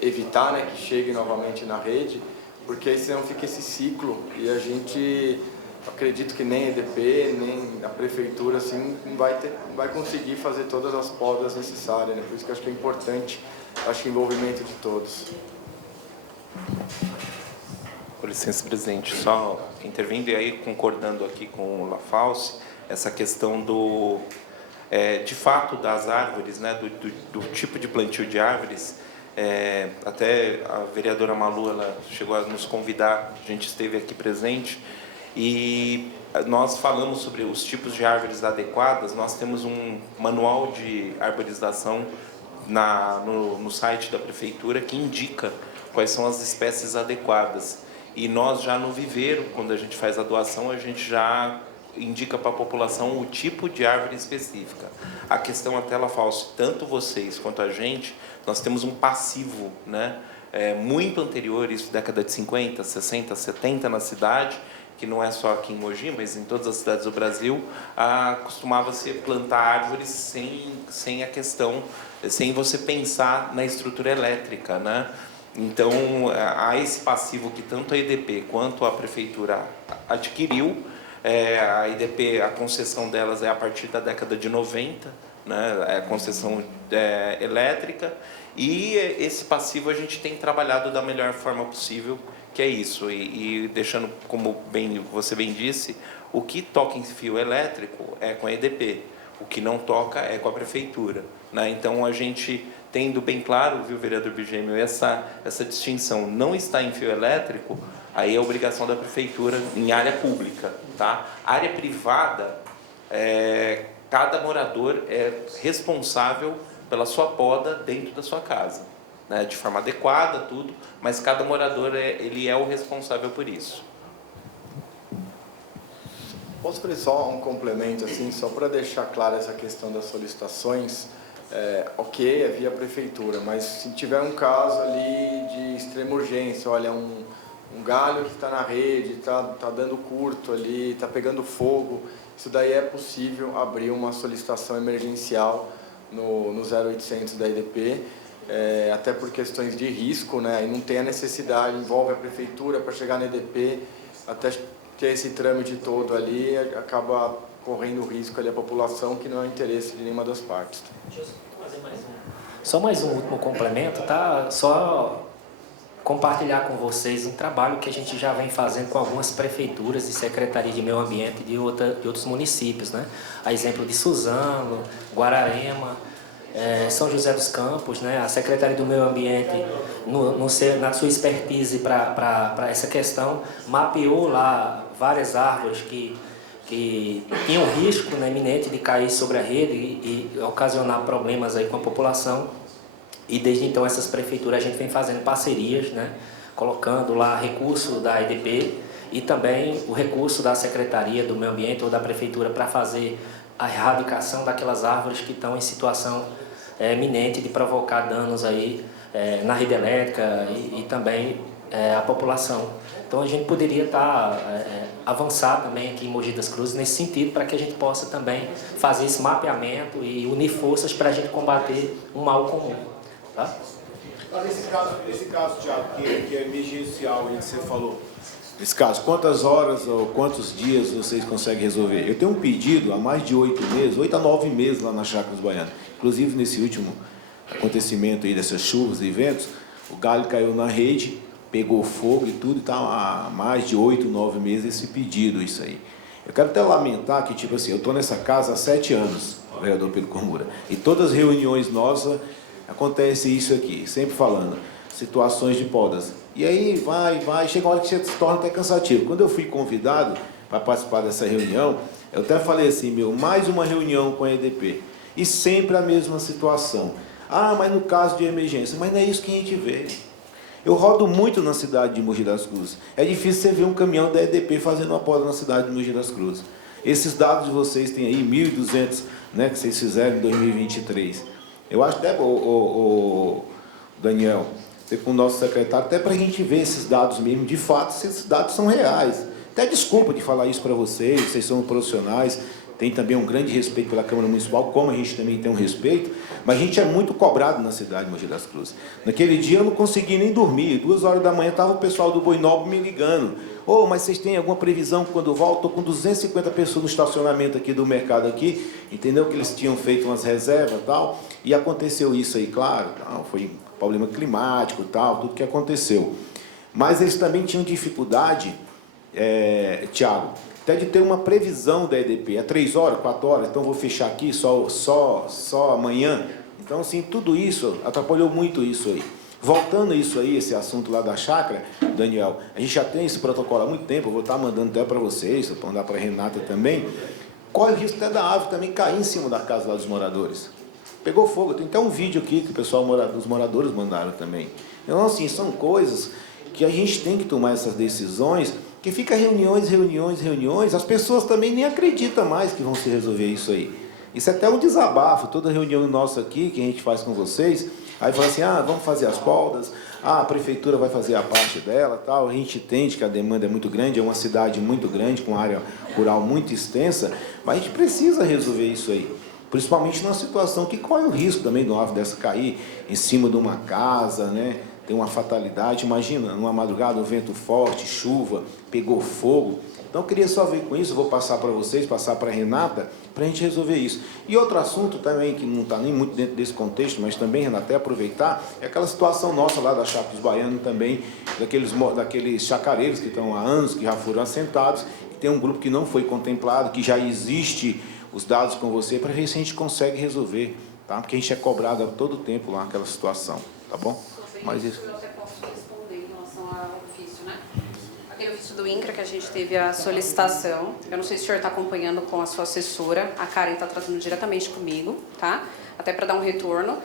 evitar, né, que chegue novamente na rede, porque aí senão fica esse ciclo e a gente, acredito que nem a EDP, nem a prefeitura assim, não vai conseguir fazer todas as podas necessárias, né? Por isso que eu acho que é importante, acho que o envolvimento de todos. Com licença, presidente, só intervindo e aí concordando aqui com o Lafalce, essa questão de fato das árvores, né, do tipo de plantio de árvores. Até a vereadora Malu, ela chegou a nos convidar, a gente esteve aqui presente e nós falamos sobre os tipos de árvores adequadas. Nós temos um manual de arborização no site da prefeitura que indica quais são as espécies adequadas. E nós já no viveiro, quando a gente faz a doação, a gente já indica para a população o tipo de árvore específica. A questão até ela falsa, tanto vocês quanto a gente, nós temos um passivo, né, muito anterior, isso década de 50, 60, 70 na cidade, que não é só aqui em Mogi, mas em todas as cidades do Brasil, costumava-se plantar árvores sem a questão, sem você pensar na estrutura elétrica, né? Então, há esse passivo que tanto a EDP quanto a prefeitura adquiriu. A EDP, a concessão delas é a partir da década de 90, né? É a concessão elétrica, e esse passivo a gente tem trabalhado da melhor forma possível, que é isso. E deixando, como você bem disse, o que toca em fio elétrico é com a EDP, o que não toca é com a prefeitura, né? Então, a gente tendo bem claro, viu, vereador Birgêmeo, essa distinção não está em fio elétrico, aí é obrigação da prefeitura em área pública, tá? Área privada, cada morador é responsável pela sua poda dentro da sua casa, né? De forma adequada, tudo, mas cada morador ele é o responsável por isso. Posso fazer só um complemento, assim, só para deixar clara essa questão das solicitações? Ok, é via prefeitura, mas se tiver um caso ali de extrema urgência, olha, um galho que está na rede, está dando curto ali, está pegando fogo, isso daí é possível abrir uma solicitação emergencial no 0800 da EDP, até por questões de risco, né? E não tem a necessidade, envolve a prefeitura para chegar na EDP, até que esse trâmite todo ali acaba correndo risco ali a população, que não é interesse de nenhuma das partes. Deixa eu fazer mais só mais um último complemento, tá? Só compartilhar com vocês um trabalho que a gente já vem fazendo com algumas prefeituras e secretarias de meio ambiente de outros municípios, né? A exemplo de Suzano, Guararema, São José dos Campos, né? A Secretaria do Meio Ambiente, na sua expertise para essa questão, mapeou lá várias árvores que tinham risco, né, iminente de cair sobre a rede e ocasionar problemas aí com a população. E desde então essas prefeituras a gente vem fazendo parcerias, né, colocando lá recurso da EDP e também o recurso da Secretaria do Meio Ambiente ou da Prefeitura para fazer a erradicação daquelas árvores que estão em situação iminente de provocar danos aí na rede elétrica e também a população. Então a gente poderia avançar também aqui em Mogi das Cruzes nesse sentido, para que a gente possa também fazer esse mapeamento e unir forças para a gente combater um mal comum. Tá? Nesse caso, Thiago, que é emergencial, aí que você falou, nesse caso, quantas horas ou quantos dias vocês conseguem resolver? Eu tenho um pedido há mais de 8 meses, 8 a 9 meses lá na Chácara dos Baianos. Inclusive, nesse último acontecimento aí dessas chuvas e ventos, o galho caiu na rede, pegou fogo e tudo, e está há mais de 8, 9 meses esse pedido, isso aí. Eu quero até lamentar que, tipo assim, eu estou nessa casa há 7 anos, o vereador Pedro Komura, e todas as reuniões nossas acontece isso aqui, sempre falando, situações de podas. E aí vai, chega uma hora que se torna até cansativo. Quando eu fui convidado para participar dessa reunião, eu até falei assim, mais uma reunião com a EDP. E sempre a mesma situação. Ah, mas no caso de emergência, mas não é isso que a gente vê. Eu rodo muito na cidade de Mogi das Cruzes. É difícil você ver um caminhão da EDP fazendo uma poda na cidade de Mogi das Cruzes. Esses dados de vocês têm aí 1.200, né, que vocês fizeram em 2023. Eu acho até, Daniel, com o nosso secretário, até para a gente ver esses dados mesmo, de fato, se esses dados são reais. Até desculpa de falar isso para vocês são profissionais, tem também um grande respeito pela Câmara Municipal, como a gente também tem um respeito, mas a gente é muito cobrado na cidade de Mogi das Cruzes. Naquele dia eu não consegui nem dormir, 2 horas da manhã estava o pessoal do Boi Nobre me ligando. Mas vocês têm alguma previsão quando eu volto? Estou com 250 pessoas no estacionamento aqui do mercado aqui, entendeu? Que eles tinham feito umas reservas e tal, e aconteceu isso aí, claro, foi problema climático e tal, tudo que aconteceu. Mas eles também tinham dificuldade, Thiago, até de ter uma previsão da EDP, é 3 horas, 4 horas, então vou fechar aqui só amanhã. Então, assim, tudo isso atrapalhou muito isso aí. Voltando a isso aí, esse assunto lá da chácara, Daniel, a gente já tem esse protocolo há muito tempo, eu vou estar mandando até para vocês, vou mandar para a Renata também. Corre o risco até da árvore também cair em cima da casa lá dos moradores. Pegou fogo, tem até um vídeo aqui que o pessoal dos moradores mandaram também. Então, assim, são coisas que a gente tem que tomar essas decisões, que fica reuniões, as pessoas também nem acreditam mais que vão se resolver isso aí. Isso é até um desabafo, toda reunião nossa aqui, que a gente faz com vocês, aí fala assim, vamos fazer as podas, a prefeitura vai fazer a parte dela, tal. A gente entende que a demanda é muito grande, é uma cidade muito grande, com área rural muito extensa, mas a gente precisa resolver isso aí. Principalmente numa situação que corre o risco também de uma árvore dessa cair em cima de uma casa, né? Tem uma fatalidade, imagina, numa madrugada, um vento forte, chuva, pegou fogo. Então, eu queria só ver com isso, vou passar para vocês, passar para a Renata, para a gente resolver isso. E outro assunto também, que não está nem muito dentro desse contexto, mas também, Renata, até aproveitar, é aquela situação nossa lá da Chácara dos Baianos também, daqueles chacareiros que estão há anos, que já foram assentados, que tem um grupo que não foi contemplado, que já existe os dados com você, para ver se a gente consegue resolver, tá? Porque a gente é cobrado a todo tempo lá naquela situação, tá bom? Mas isso. Eu até posso responder em relação ao ofício, né? Aquele ofício do INCRA que a gente teve a solicitação, eu não sei se o senhor está acompanhando com a sua assessora, a Karen está tratando diretamente comigo, tá? Até para dar um retorno.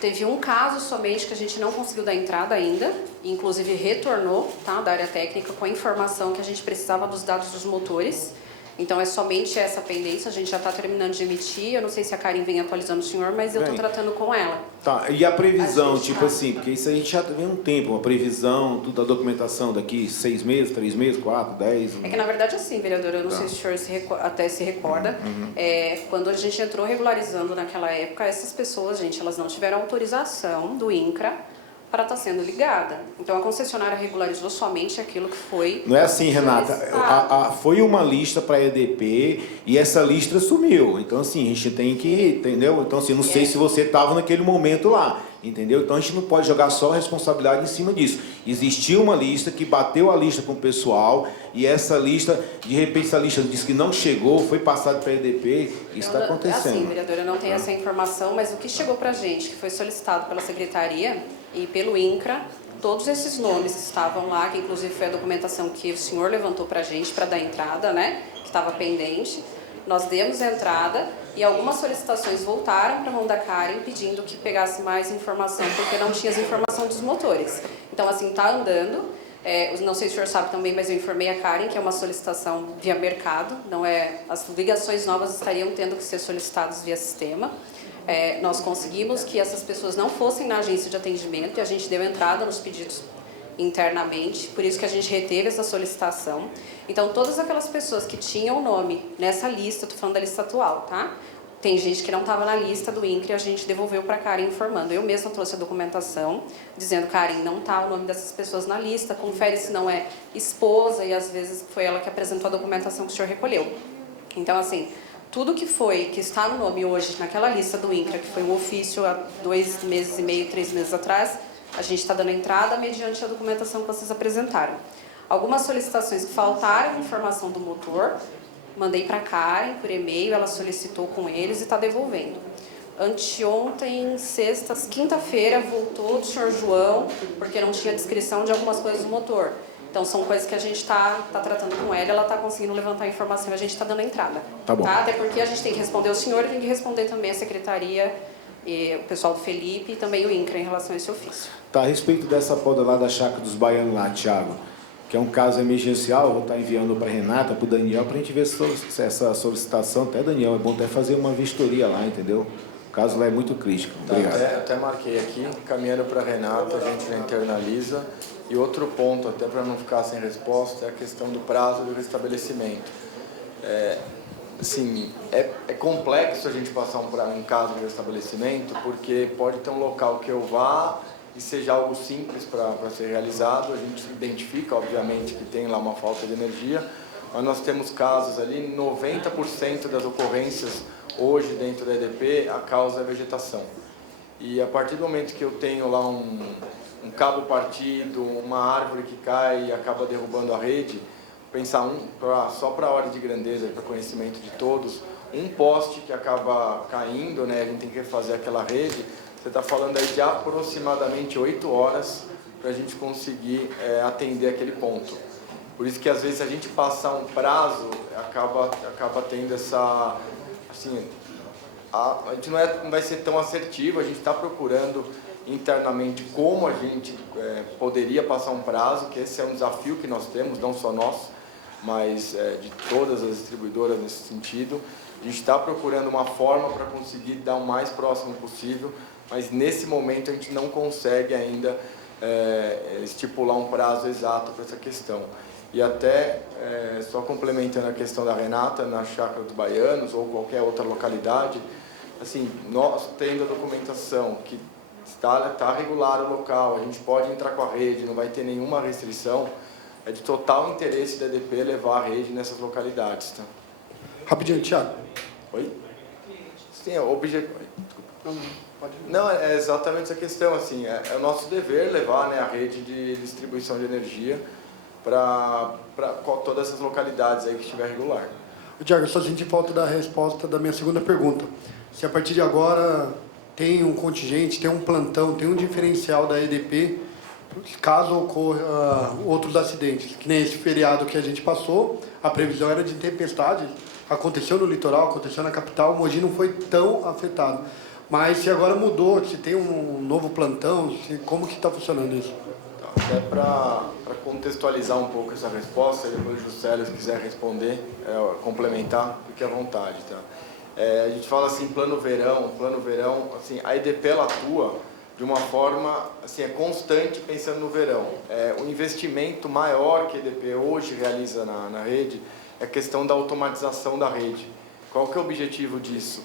Teve um caso somente que a gente não conseguiu dar entrada ainda, inclusive retornou, tá, da área técnica com a informação que a gente precisava dos dados dos motores. Então, é somente essa pendência, a gente já está terminando de emitir, eu não sei se a Karen vem atualizando o senhor, mas eu estou tratando com ela. Tá, e a previsão, tipo assim, porque isso a gente já vem um tempo, uma previsão, tudo a documentação daqui 6 meses, 3 meses, 4, 10... É que na verdade assim, vereador, eu não sei se o senhor até se recorda, quando a gente entrou regularizando naquela época, essas pessoas, gente, elas não tiveram autorização do INCRA para estar sendo ligada. Então, a concessionária regularizou somente aquilo que foi... Não é assim, Renata. Foi uma lista para a EDP e essa lista sumiu. Então, assim, a gente tem que... Entendeu? Então, assim, não sei se você estava naquele momento lá. Entendeu? Então, a gente não pode jogar só a responsabilidade em cima disso. Existiu uma lista que bateu a lista com o pessoal e essa lista, de repente, essa lista disse que não chegou, foi passado para a EDP. Isso está acontecendo. Assim, vereadora, eu não tenho essa informação, mas o que chegou para a gente, que foi solicitado pela Secretaria e pelo INCRA, todos esses nomes estavam lá, que inclusive foi a documentação que o senhor levantou para a gente para dar entrada, né? Que estava pendente. Nós demos a entrada e algumas solicitações voltaram para a mão da Karen pedindo que pegasse mais informação, porque não tinha as informações dos motores. Então, assim, está andando. Não sei se o senhor sabe também, mas eu informei a Karen que é uma solicitação via mercado, não é, as ligações novas estariam tendo que ser solicitadas via sistema. Nós conseguimos que essas pessoas não fossem na agência de atendimento e a gente deu entrada nos pedidos internamente, por isso que a gente reteve essa solicitação. Então, todas aquelas pessoas que tinham o nome nessa lista, estou falando da lista atual, tá? Tem gente que não estava na lista do INCRA e a gente devolveu para a Karen informando. Eu mesma trouxe a documentação, dizendo, Karen, não está o nome dessas pessoas na lista, confere se não é esposa, e às vezes foi ela que apresentou a documentação que o senhor recolheu. Então, assim, tudo que está no nome hoje naquela lista do INCRA, que foi um ofício há 2 meses e meio, 3 meses atrás, a gente está dando entrada mediante a documentação que vocês apresentaram. Algumas solicitações que faltaram informação do motor, mandei para a Karen por e-mail, ela solicitou com eles e está devolvendo. Anteontem, quinta-feira, voltou do senhor João, porque não tinha descrição de algumas coisas do motor. Então, são coisas que a gente está tratando com ela está conseguindo levantar a informação e a gente está dando entrada. Tá bom. Tá? Até porque a gente tem que responder o senhor e tem que responder também a secretaria, e o pessoal do Felipe e também o INCRA em relação a esse ofício. Tá, a respeito dessa poda lá da Chácara dos Baianos lá, Thiago, que é um caso emergencial, eu vou estar enviando para a Renata, para o Daniel, para a gente ver se essa solicitação, até Daniel, é bom até fazer uma vistoria lá, entendeu? O caso lá é muito crítico. Obrigado. Até marquei aqui, caminhando para a Renata, a gente já internaliza. E outro ponto, até para não ficar sem resposta, é a questão do prazo do restabelecimento. Assim, é complexo a gente passar um caso de restabelecimento, porque pode ter um local que eu vá e seja algo simples para ser realizado. A gente identifica, obviamente, que tem lá uma falta de energia, mas nós temos casos ali, 90% das ocorrências hoje dentro da EDP, a causa é vegetação. E a partir do momento que eu tenho lá um cabo partido, uma árvore que cai e acaba derrubando a rede, pensar só para a ordem de grandeza, para conhecimento de todos, um poste que acaba caindo, né, a gente tem que refazer aquela rede, você está falando aí de aproximadamente 8 horas para a gente conseguir atender aquele ponto. Por isso que às vezes a gente passar um prazo, acaba tendo essa... Assim, a gente não vai ser tão assertivo, a gente está procurando internamente como a gente poderia passar um prazo, que esse é um desafio que nós temos, não só nós, mas de todas as distribuidoras nesse sentido. A gente está procurando uma forma para conseguir dar o mais próximo possível, mas nesse momento a gente não consegue ainda estipular um prazo exato para essa questão. E até, só complementando a questão da Renata, na Chácara dos Baianos ou qualquer outra localidade, assim, nós tendo a documentação que está regular o local, a gente pode entrar com a rede, não vai ter nenhuma restrição, é de total interesse da EDP levar a rede nessas localidades. Tá? Rapidinho, Thiago. Oi? Sim, o objetivo... Não, é exatamente essa questão, assim, é o nosso dever levar, né, a rede de distribuição de energia para todas essas localidades aí que estiver regular. Thiago, eu só senti falta da resposta da minha segunda pergunta. Se a partir de agora tem um contingente, tem um plantão, tem um diferencial da EDP, caso ocorra outros acidentes, que nem esse feriado que a gente passou, a previsão era de tempestade, aconteceu no litoral, aconteceu na capital, Mogi não foi tão afetado. Mas se agora mudou, se tem um novo plantão, como que está funcionando isso? Até para contextualizar um pouco essa resposta, depois o Juscelio, se quiser responder, complementar, fique à vontade. Tá? A gente fala assim, plano verão, assim, a EDP ela atua de uma forma assim, constante pensando no verão. O investimento maior que a EDP hoje realiza na rede é a questão da automatização da rede. Qual que é o objetivo disso?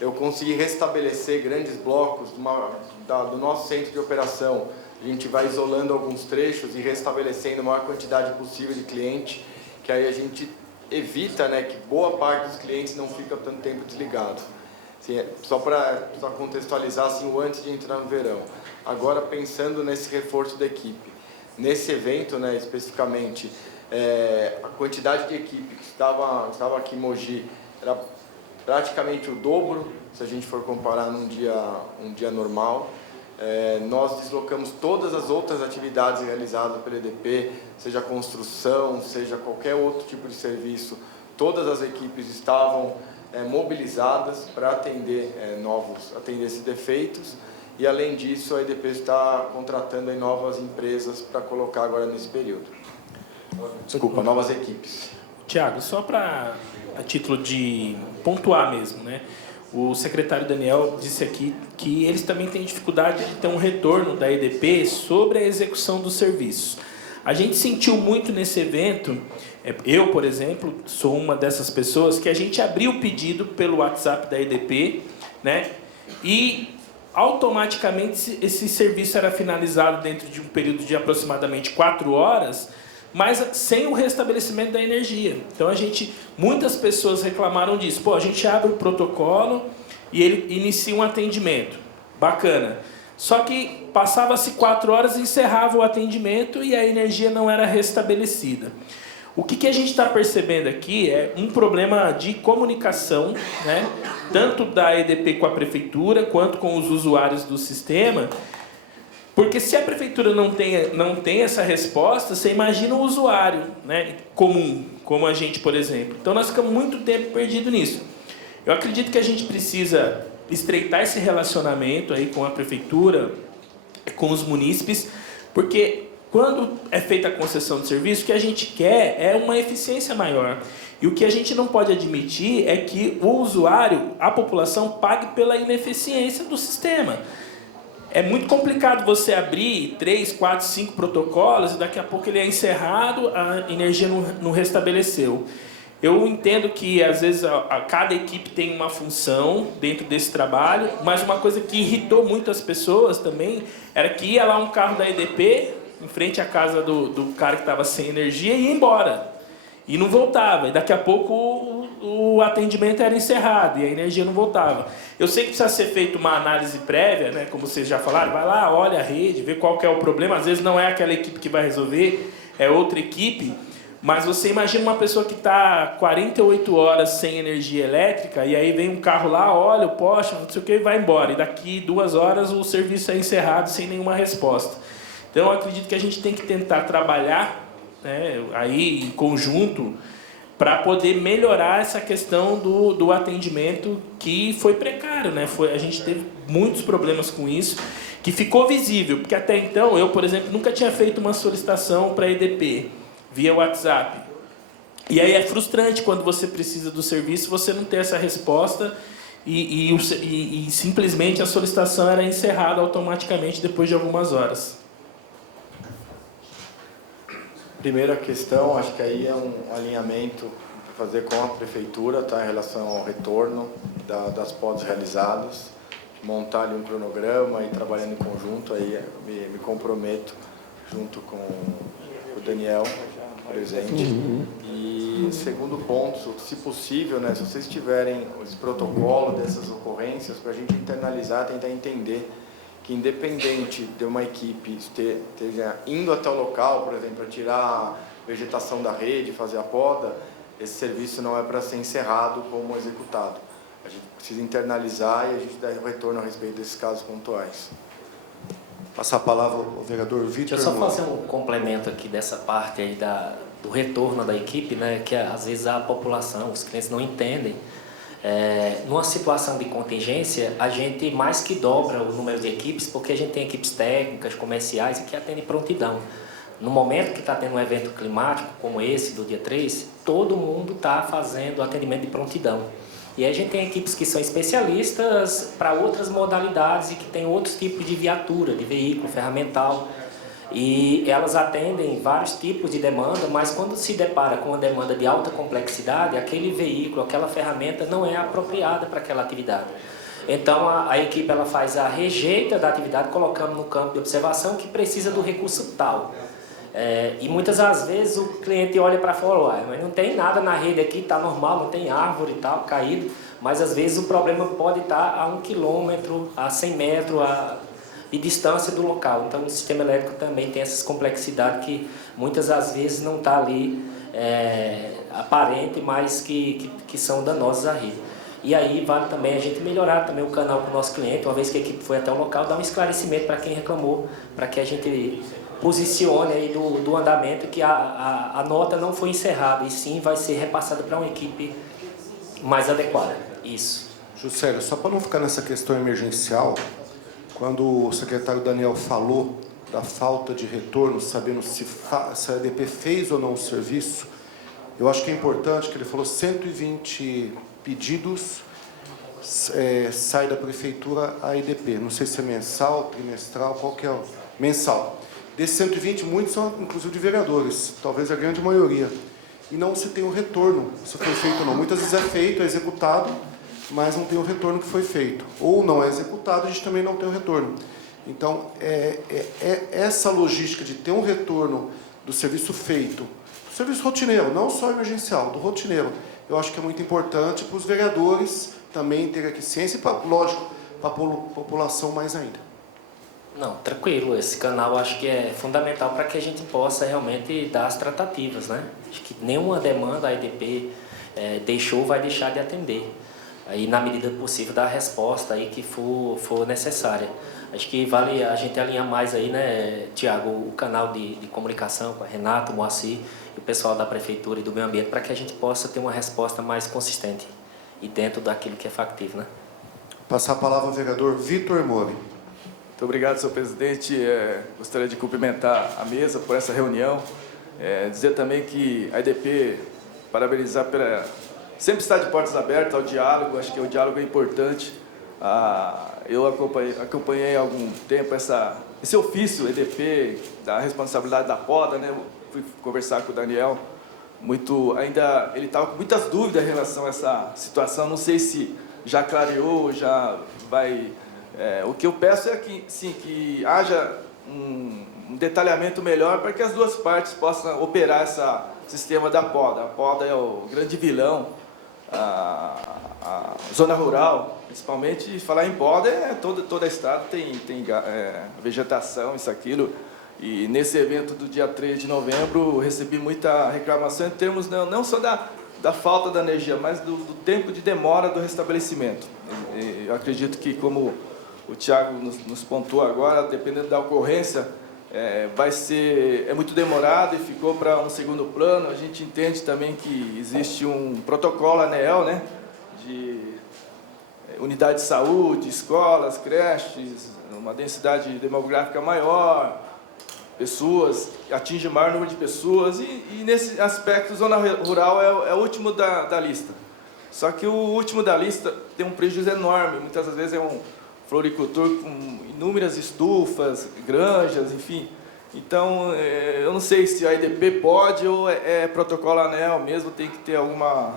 eu consegui restabelecer grandes blocos do nosso centro de operação. A gente vai isolando alguns trechos e restabelecendo a maior quantidade possível de cliente, que aí a gente evita, né, que boa parte dos clientes não fica tanto tempo desligado. Assim, só para contextualizar assim, o antes de entrar no verão. Agora, pensando nesse reforço da equipe, nesse evento, né, especificamente, a quantidade de equipe que estava aqui em Mogi era praticamente o dobro, se a gente for comparar um dia normal. Nós deslocamos todas as outras atividades realizadas pela EDP, seja construção, seja qualquer outro tipo de serviço, todas as equipes estavam mobilizadas para atender esses defeitos, e além disso a EDP está contratando aí novas empresas para colocar agora nesse período. Desculpa, novas equipes. Tiago, só para a título de pontuar mesmo, né? O secretário Daniel disse aqui que eles também têm dificuldade de ter um retorno da EDP sobre a execução dos serviços. A gente sentiu muito nesse evento, eu, por exemplo, sou uma dessas pessoas, que a gente abriu o pedido pelo WhatsApp da EDP, né? E automaticamente esse serviço era finalizado dentro de um período de aproximadamente 4 horas, mas sem o restabelecimento da energia. Então muitas pessoas reclamaram disso. Pô, a gente abre o protocolo e ele inicia um atendimento. Bacana. Só que passava-se 4 horas e encerrava o atendimento e a energia não era restabelecida. O que a gente está percebendo aqui é um problema de comunicação, né? Tanto da EDP com a prefeitura, quanto com os usuários do sistema. Porque se a prefeitura não tem essa resposta, você imagina o usuário, né, comum, como a gente, por exemplo. Então nós ficamos muito tempo perdido nisso. Eu acredito que a gente precisa estreitar esse relacionamento aí com a prefeitura, com os munícipes, porque quando é feita a concessão de serviço, o que a gente quer é uma eficiência maior. E o que a gente não pode admitir é que o usuário, a população, pague pela ineficiência do sistema. É muito complicado você abrir 3, 4, 5 protocolos e daqui a pouco ele é encerrado, a energia não restabeleceu. Eu entendo que às vezes cada equipe tem uma função dentro desse trabalho, mas uma coisa que irritou muito as pessoas também era que ia lá um carro da EDP em frente à casa do cara que estava sem energia e ia embora. E não voltava. E daqui a pouco o atendimento era encerrado e a energia não voltava. Eu sei que precisa ser feita uma análise prévia, né? Como vocês já falaram, vai lá, olha a rede, vê qual que é o problema. Às vezes não é aquela equipe que vai resolver, é outra equipe. Mas você imagina uma pessoa que está 48 horas sem energia elétrica e aí vem um carro lá, olha o poste, não sei o que, e vai embora. E daqui 2 horas o serviço é encerrado sem nenhuma resposta. Então eu acredito que a gente tem que tentar trabalhar, né, aí em conjunto para poder melhorar essa questão do atendimento que foi precário, né? A gente teve muitos problemas com isso, que ficou visível, porque até então eu, por exemplo, nunca tinha feito uma solicitação para a EDP via WhatsApp. E aí é frustrante quando você precisa do serviço, você não ter essa resposta e simplesmente a solicitação era encerrada automaticamente depois de algumas horas. Primeira questão, acho que aí é um alinhamento para fazer com a prefeitura, tá, em relação ao retorno das podas realizadas, montar ali um cronograma e trabalhando em conjunto, aí me comprometo junto com o Daniel presente. E segundo ponto, se possível, né, se vocês tiverem esse protocolo dessas ocorrências, para a gente internalizar, tentar entender que independente de uma equipe esteja indo até o local, por exemplo, para tirar a vegetação da rede, fazer a poda, esse serviço não é para ser encerrado como executado. A gente precisa internalizar e a gente dar um retorno a respeito desses casos pontuais. Passar a palavra ao vereador Vitor. Deixa eu só fazer um complemento aqui dessa parte aí do retorno da equipe, né, que às vezes a população, os clientes não entendem. Numa situação de contingência, a gente mais que dobra o número de equipes, porque a gente tem equipes técnicas, comerciais e que atendem prontidão. No momento que está tendo um evento climático como esse, do dia 3, todo mundo está fazendo atendimento de prontidão. E aí a gente tem equipes que são especialistas para outras modalidades e que tem outros tipos de viatura, de veículo, ferramental. E elas atendem vários tipos de demanda, mas quando se depara com uma demanda de alta complexidade, aquele veículo, aquela ferramenta não é apropriada para aquela atividade. Então a equipe ela faz a rejeita da atividade, colocando no campo de observação que precisa do recurso tal. E muitas das vezes o cliente olha para fora, mas não tem nada na rede aqui, está normal, não tem árvore e tal, caído, mas às vezes o problema pode estar a 1 quilômetro, a 100 metros de distância do local. Então o sistema elétrico também tem essas complexidades que muitas das vezes não está ali aparente, mas que são danosas à rede. E aí vale também a gente melhorar também o canal para o nosso cliente, uma vez que a equipe foi até o local, dar um esclarecimento para quem reclamou, para que a gente posicione aí do andamento que a nota não foi encerrada, e sim vai ser repassada para uma equipe mais adequada. Isso. Juscelio, só para não ficar nessa questão emergencial, quando o secretário Daniel falou da falta de retorno, sabendo se a EDP fez ou não o serviço, eu acho que é importante que ele falou 120 pedidos sai da prefeitura à EDP. Não sei se é mensal, trimestral, qual que é o mensal. Desses 120, muitos são inclusive de vereadores, talvez a grande maioria. E não se tem o retorno, se foi feito ou não. Muitas vezes é feito, é executado, mas não tem o retorno que foi feito. Ou não é executado, a gente também não tem o retorno. Então, essa logística de ter um retorno do serviço feito, do serviço rotineiro, não só emergencial, do rotineiro, eu acho que é muito importante para os vereadores também terem aqui ciência e, lógico, para a população mais ainda. Não, tranquilo. Esse canal acho que é fundamental para que a gente possa realmente dar as tratativas, né? Acho que nenhuma demanda a EDP deixou vai deixar de atender. Aí, na medida do possível, dar a resposta aí que for necessária. Acho que vale a gente alinhar mais aí, né, Tiago, o canal de comunicação com a Renato, o Moacir e o pessoal da Prefeitura e do Meio Ambiente, para que a gente possa ter uma resposta mais consistente e dentro daquilo que é factível, né? Passar a palavra ao vereador Vitor Mori. Muito obrigado, senhor presidente. Gostaria de cumprimentar a mesa por essa reunião. Dizer também que a EDP, parabenizar pela... Sempre está de portas abertas ao diálogo, acho que o diálogo é importante. Eu acompanhei há algum tempo esse ofício EDP, da responsabilidade da poda, né? Fui conversar com o Daniel, ele estava com muitas dúvidas em relação a essa situação, não sei se já clareou, já vai... o que eu peço é que, sim, que haja um detalhamento melhor para que as duas partes possam operar esse sistema da poda. A poda é o grande vilão, a zona rural, principalmente. Falar em poda, todo estado tem vegetação, isso, aquilo. E nesse evento do dia 3 de novembro, recebi muita reclamação em termos não só da falta da energia, mas do tempo de demora do restabelecimento. Eu acredito que, como o Tiago nos pontuou agora, dependendo da ocorrência, é muito demorado e ficou para um segundo plano. A gente entende também que existe um protocolo ANEEL, né, de unidade de saúde, escolas, creches, uma densidade demográfica maior, pessoas, atinge o maior número de pessoas, e nesse aspecto, zona rural é o último da lista. Só que o último da lista tem um prejuízo enorme, muitas das vezes é um floricultor com inúmeras estufas, granjas, enfim. Então, eu não sei se a EDP pode ou é protocolo ANEEL mesmo, tem que ter alguma...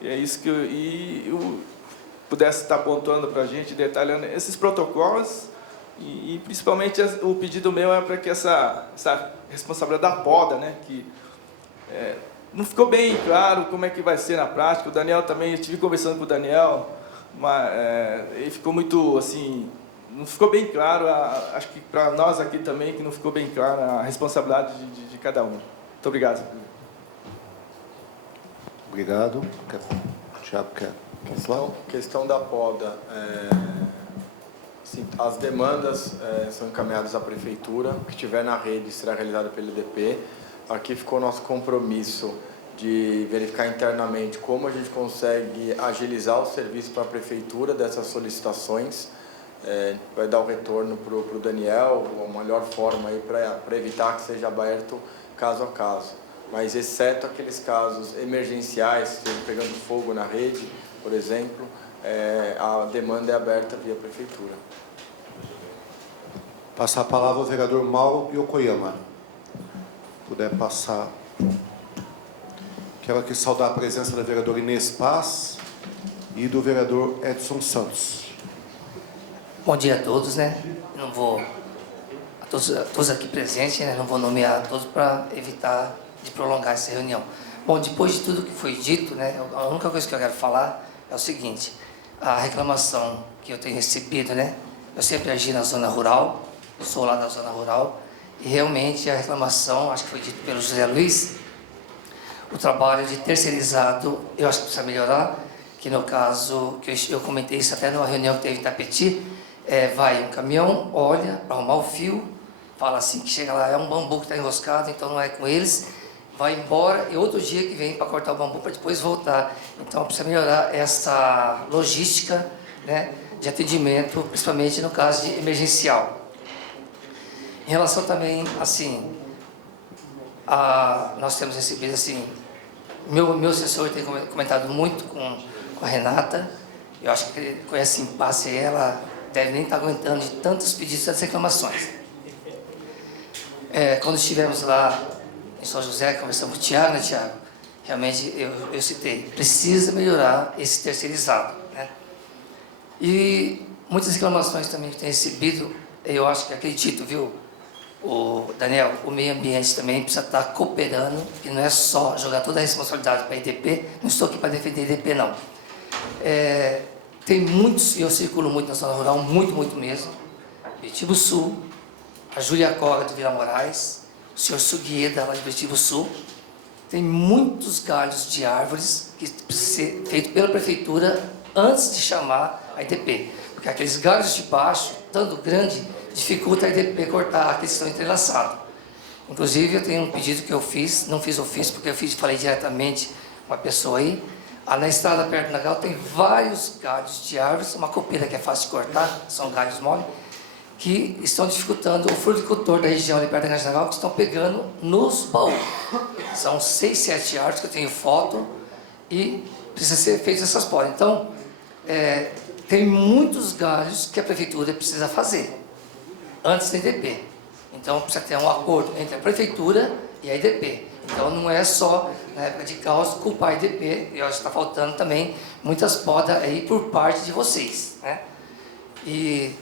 É isso que eu pudesse estar pontuando para a gente, detalhando esses protocolos, e principalmente o pedido meu é para que essa responsabilidade da poda, né, que não ficou bem claro como é que vai ser na prática. O Daniel também, eu estive conversando com o Daniel, mas ele ficou muito assim, não ficou bem claro, acho que para nós aqui também, que não ficou bem claro a responsabilidade de cada um. Muito obrigado. Obrigado. Tiago, quer falar? Questão da poda. As demandas são encaminhadas à Prefeitura, o que estiver na rede será realizado pelo EDP. Aqui ficou nosso compromisso de verificar internamente como a gente consegue agilizar o serviço para a Prefeitura dessas solicitações. Vai dar o retorno para o Daniel, a melhor forma para evitar que seja aberto caso a caso. Mas, exceto aqueles casos emergenciais, pegando fogo na rede, por exemplo, a demanda é aberta via Prefeitura. Passar a palavra ao vereador Mauro Yokoyama. Se puder passar. Quero aqui saudar a presença da vereadora Inês Paz e do vereador Edson Santos. Bom dia a todos, né? Não vou a todos aqui presentes, né? Não vou nomear todos para evitar de prolongar essa reunião. Bom, depois de tudo que foi dito, né? A única coisa que eu quero falar é o seguinte: a reclamação que eu tenho recebido, né? Eu sempre agi na zona rural, eu sou lá da zona rural, e realmente a reclamação, acho que foi dito pelo José Luiz, o trabalho de terceirizado, eu acho que precisa melhorar, que no caso, que eu comentei isso até numa reunião que teve em Itapetí, vai um caminhão, olha, para arrumar o fio, fala assim que chega lá, é um bambu que está enroscado, então não é com eles, vai embora, e outro dia que vem para cortar o bambu para depois voltar. Então precisa melhorar essa logística, né, de atendimento, principalmente no caso de emergencial. Em relação também, assim, nós temos recebido, assim, meu assessor tem comentado muito com a Renata, eu acho que ele conhece em passe, ela deve nem estar aguentando de tantos pedidos e reclamações. Quando estivemos lá em São José, conversamos com o Tiago, né, Tiago? Realmente, eu citei, precisa melhorar esse terceirizado, né? E muitas reclamações também que tem recebido, eu acho que acredito, viu, o Daniel, o meio ambiente também precisa estar cooperando, que não é só jogar toda a responsabilidade para a EDP, não estou aqui para defender a EDP, não. Tem muitos, e eu circulo muito na zona rural, muito mesmo, Biritiba Sul, a Júlia Coga do Vila Moraes, o senhor Suguieda, lá de Biritiba Sul, tem muitos galhos de árvores que precisam ser feitos pela prefeitura antes de chamar a EDP, porque aqueles galhos de baixo, tanto grande, dificulta a EDP cortar aqueles que estão entrelaçados. Inclusive, eu tenho um pedido que eu fiz, não fiz ofício, porque eu falei diretamente com uma pessoa aí, na estrada perto do Nagal tem vários galhos de árvores, uma copeira que é fácil de cortar, são galhos moles, que estão dificultando o fruticultor da região ali perto da Nagal, que estão pegando nos baús. São 6, 7 árvores que eu tenho foto e precisa ser feito essas podas. Então, tem muitos galhos que a prefeitura precisa fazer antes da EDP. Então, precisa ter um acordo entre a prefeitura e a EDP. Então, não é só, na época de caos, culpar a EDP, e acho que está faltando também muitas podas aí por parte de vocês, né? E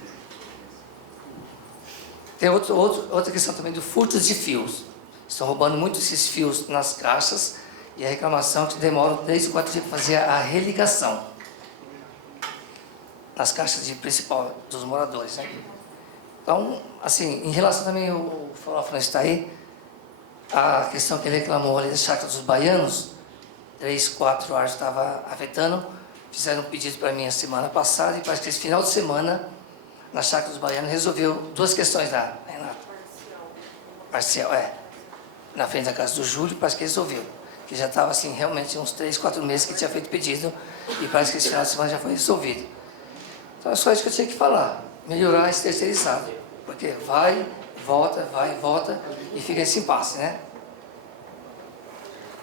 tem outra questão também do furtos de fios. Estão roubando muito esses fios nas caixas, e a reclamação é que demoram 3 ou 4 dias para fazer a religação nas caixas de principal dos moradores, né? Então, assim, em relação também ao Flávio está aí, a questão que ele reclamou ali da chácara dos baianos, 3, 4 árvores estavam afetando, fizeram um pedido para mim a semana passada, e parece que esse final de semana, na chácara dos baianos, resolveu 2 questões lá, Renato. Parcial, na frente da casa do Júlio, parece que resolveu. Que já estava, assim, realmente uns 3, 4 meses que tinha feito pedido, e parece que esse final de semana já foi resolvido. Então, é só isso que eu tinha que falar, melhorar esse terceirizado, porque vai, volta, e fica esse impasse, né?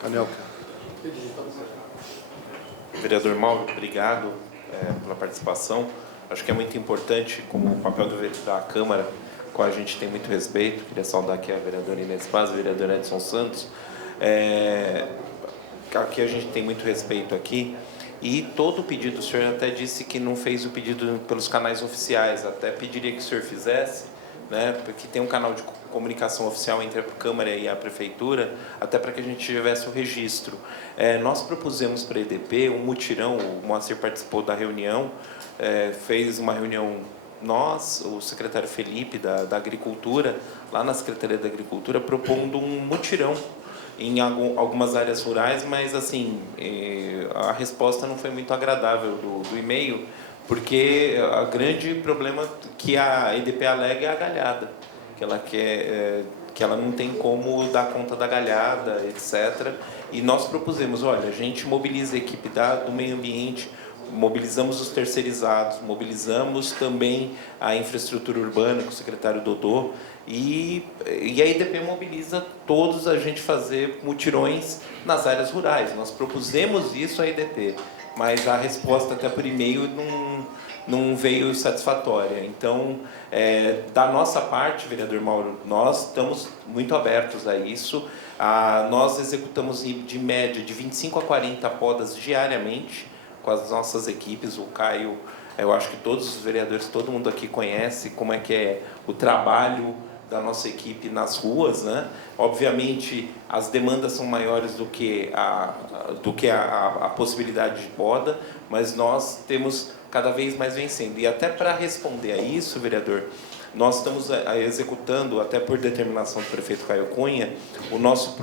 Daniel. Vereador Mauro, obrigado pela participação. Acho que é muito importante, como o papel da Câmara, com a gente tem muito respeito. Queria saudar aqui a vereadora Inês Paz, o vereador Edson Santos. Aqui a gente tem muito respeito aqui. E todo o pedido, o senhor até disse que não fez o pedido pelos canais oficiais, até pediria que o senhor fizesse, né, porque tem um canal de comunicação oficial entre a Câmara e a Prefeitura, até para que a gente tivesse o registro. Nós propusemos para a EDP um mutirão, o Moacir participou da reunião, fez uma reunião, nós, o secretário Felipe da Agricultura, lá na Secretaria da Agricultura, propondo um mutirão em algumas áreas rurais, mas assim, a resposta não foi muito agradável do e-mail, porque o grande problema que a EDP alega é a galhada, que ela quer, que ela não tem como dar conta da galhada, etc. E nós propusemos, olha, a gente mobiliza a equipe do meio ambiente, mobilizamos os terceirizados, mobilizamos também a infraestrutura urbana com o secretário Dodô, e a EDP mobiliza todos a gente fazer mutirões nas áreas rurais. Nós propusemos isso à EDP. mas a resposta até por e-mail não veio satisfatória. Então, da nossa parte, vereador Mauro, nós estamos muito abertos a isso. Nós executamos de média de 25 a 40 podas diariamente com as nossas equipes. O Caio, eu acho que todos os vereadores, todo mundo aqui conhece como é que é o trabalho da nossa equipe nas ruas, né? Obviamente, as demandas são maiores do que a possibilidade de poda, mas nós temos cada vez mais vencendo. E até para responder a isso, vereador, nós estamos executando, até por determinação do prefeito Caio Cunha, o nosso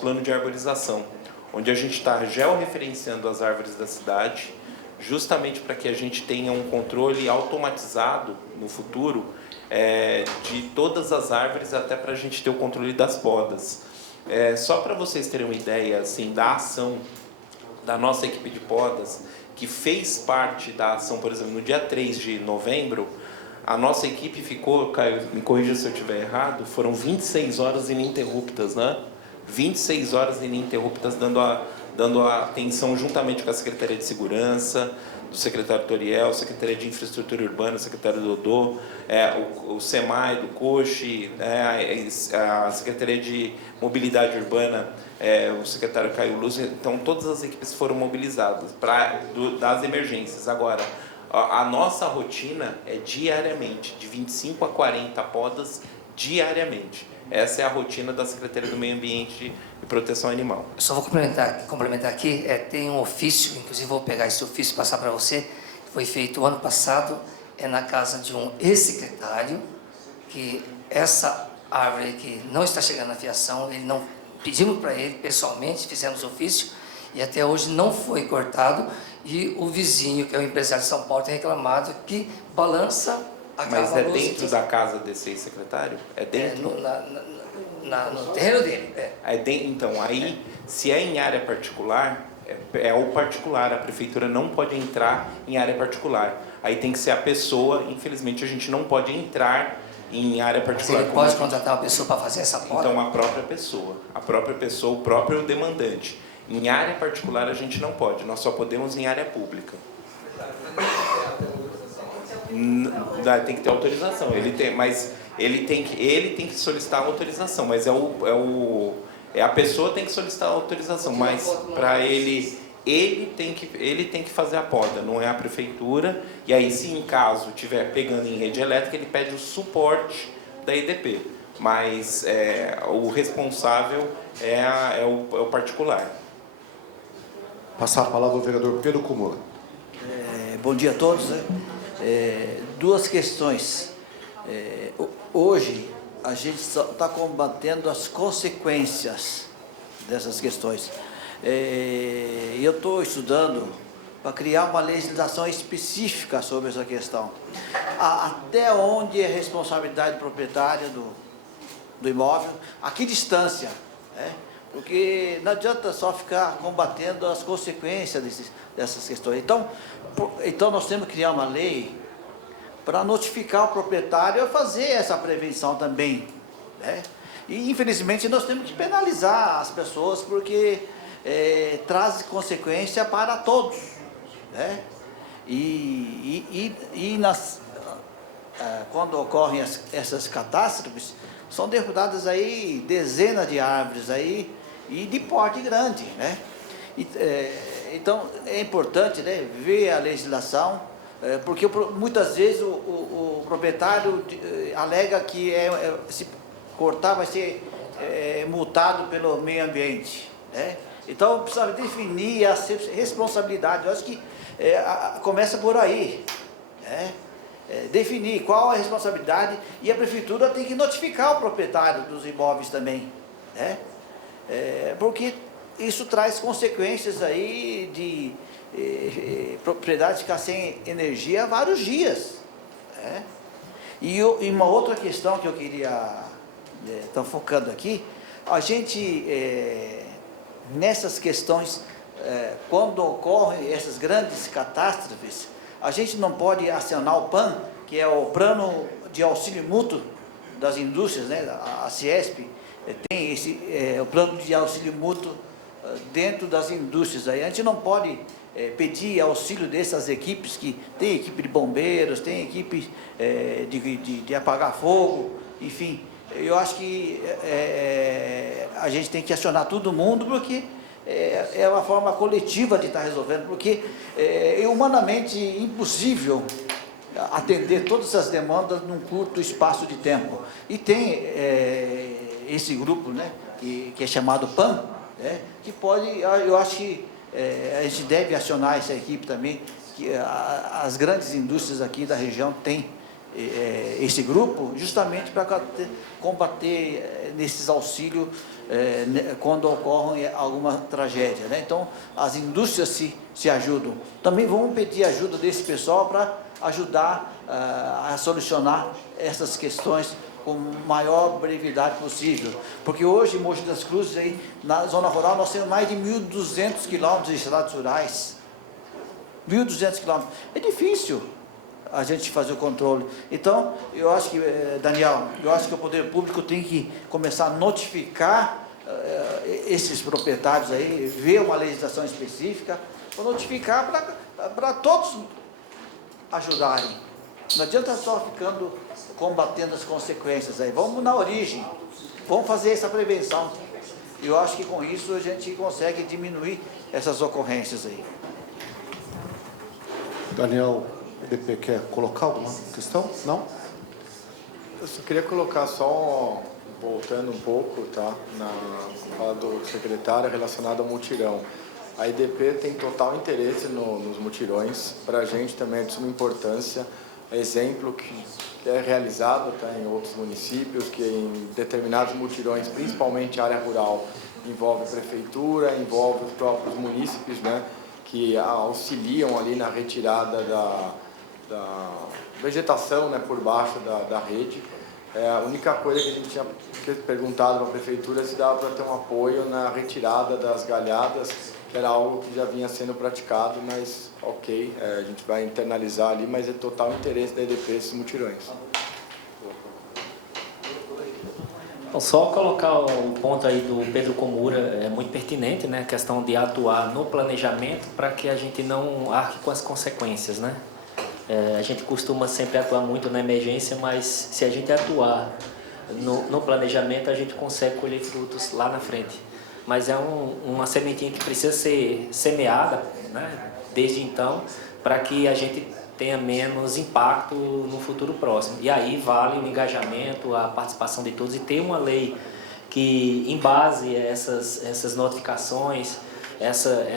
plano de arborização, onde a gente está georreferenciando as árvores da cidade, justamente para que a gente tenha um controle automatizado no futuro de todas as árvores, até para a gente ter o controle das podas. Só para vocês terem uma ideia assim, da ação da nossa equipe de podas, que fez parte da ação, por exemplo, no dia 3 de novembro, a nossa equipe ficou, Caio, me corrija se eu estiver errado, foram 26 horas ininterruptas, né? 26 horas ininterruptas dando a atenção juntamente com a Secretaria de Segurança, do secretário Toriel, Secretaria de Infraestrutura Urbana, o secretário Dodô, o SEMAI do COXE, a Secretaria de Mobilidade Urbana, o secretário Caio Luz. Então, todas as equipes foram mobilizadas das emergências. Agora, a nossa rotina é diariamente, de 25 a 40 podas diariamente. Essa é a rotina da Secretaria do Meio Ambiente e Proteção Animal. Eu só vou complementar aqui, tem um ofício, inclusive vou pegar esse ofício e passar para você, que foi feito o ano passado, na casa de um ex-secretário, que essa árvore que não está chegando na fiação, pedimos para ele pessoalmente, fizemos o ofício, e até hoje não foi cortado, e o vizinho, que é o empresário de São Paulo, tem reclamado que balança a casa. Mas dentro da casa desse ex-secretário? É dentro? No terreno dele. Então, aí, se é em área particular, é o particular, a prefeitura não pode entrar em área particular. Aí tem que ser a pessoa, infelizmente a gente não pode entrar em área particular. Mas ele pode contratar uma pessoa para fazer essa poda? Então, a própria pessoa, o próprio demandante. Em área particular a gente não pode, nós só podemos em área pública. Tem que ter autorização, ele tem que solicitar a autorização, mas a pessoa tem que solicitar a autorização, mas para ele tem que fazer a poda, não é a prefeitura. E aí, se em caso estiver pegando em rede elétrica, ele pede o suporte da EDP, mas o responsável é o particular. Passar a palavra ao vereador Pedro Cumula. Bom dia a todos. Duas questões. Hoje, a gente está combatendo as consequências dessas questões. Eu estou estudando para criar uma legislação específica sobre essa questão. Até onde é responsabilidade proprietária do imóvel, a que distância, porque não adianta só ficar combatendo as consequências dessas questões. Então nós temos que criar uma lei para notificar o proprietário a fazer essa prevenção também, E infelizmente nós temos que penalizar as pessoas porque traz consequência para todos, quando ocorrem essas catástrofes, são derrubadas aí dezenas de árvores aí e de porte grande, Então é importante, ver a legislação, porque muitas vezes o proprietário alega que se cortar vai ser multado pelo meio ambiente, Então precisa definir a responsabilidade. Eu acho que começa por aí, definir qual a responsabilidade, e a prefeitura tem que notificar o proprietário dos imóveis também, porque isso traz consequências aí de propriedade ficar sem energia há vários dias, E uma outra questão que eu queria estar focando aqui, a gente nessas questões, quando ocorrem essas grandes catástrofes, a gente não pode acionar o PAN, que é o Plano de Auxílio Mútuo das Indústrias, a CIESP tem o Plano de Auxílio Mútuo dentro das indústrias. A gente não pode pedir auxílio dessas equipes, que tem equipe de bombeiros, tem equipe de apagar fogo, enfim. Eu acho que a gente tem que acionar todo mundo, porque é uma forma coletiva de estar resolvendo, porque é humanamente impossível atender todas as demandas num curto espaço de tempo. E tem esse grupo, né, que é chamado PAN, né, que pode, eu acho que a gente deve acionar essa equipe também, que as grandes indústrias aqui da região têm esse grupo, justamente para combater nesses auxílios quando ocorre alguma tragédia, né? Então, as indústrias se ajudam. Também vamos pedir ajuda desse pessoal para ajudar a solucionar essas questões com maior brevidade possível. Porque hoje, em Mogi das Cruzes, aí, na zona rural, nós temos mais de 1.200 quilômetros de estradas rurais. 1.200 quilômetros. É difícil a gente fazer o controle. Então, eu acho que, Daniel, eu acho que o poder público tem que começar a notificar esses proprietários aí, ver uma legislação específica, para notificar para todos ajudarem. Não adianta só ficando combatendo as consequências aí. Vamos na origem, vamos fazer essa prevenção. Eu acho que com isso a gente consegue diminuir essas ocorrências aí. Daniel, o EDP quer colocar alguma questão? Não? Eu só queria colocar só, voltando um pouco, tá, na fala do secretário relacionado ao mutirão. A EDP tem total interesse nos mutirões. Para a gente também é de suma importância. Exemplo que é realizado, tá, em outros municípios, que em determinados mutirões, principalmente área rural, envolve a prefeitura, envolve os próprios munícipes, né, que auxiliam ali na retirada da vegetação, né, por baixo da rede. A única coisa que a gente tinha perguntado para a prefeitura é se dava para ter um apoio na retirada das galhadas, que era algo que já vinha sendo praticado, mas ok, a gente vai internalizar ali, mas é total interesse da EDP esses mutirões. Bom, só colocar o ponto aí do Pedro Komura é muito pertinente, né? A questão de atuar no planejamento para que a gente não arque com as consequências, né? A gente costuma sempre atuar muito na emergência, mas se a gente atuar no planejamento, a gente consegue colher frutos lá na frente. Mas é uma sementinha que precisa ser semeada, né, desde então, para que a gente tenha menos impacto no futuro próximo. E aí vale o engajamento, a participação de todos, e ter uma lei que embase essas notificações,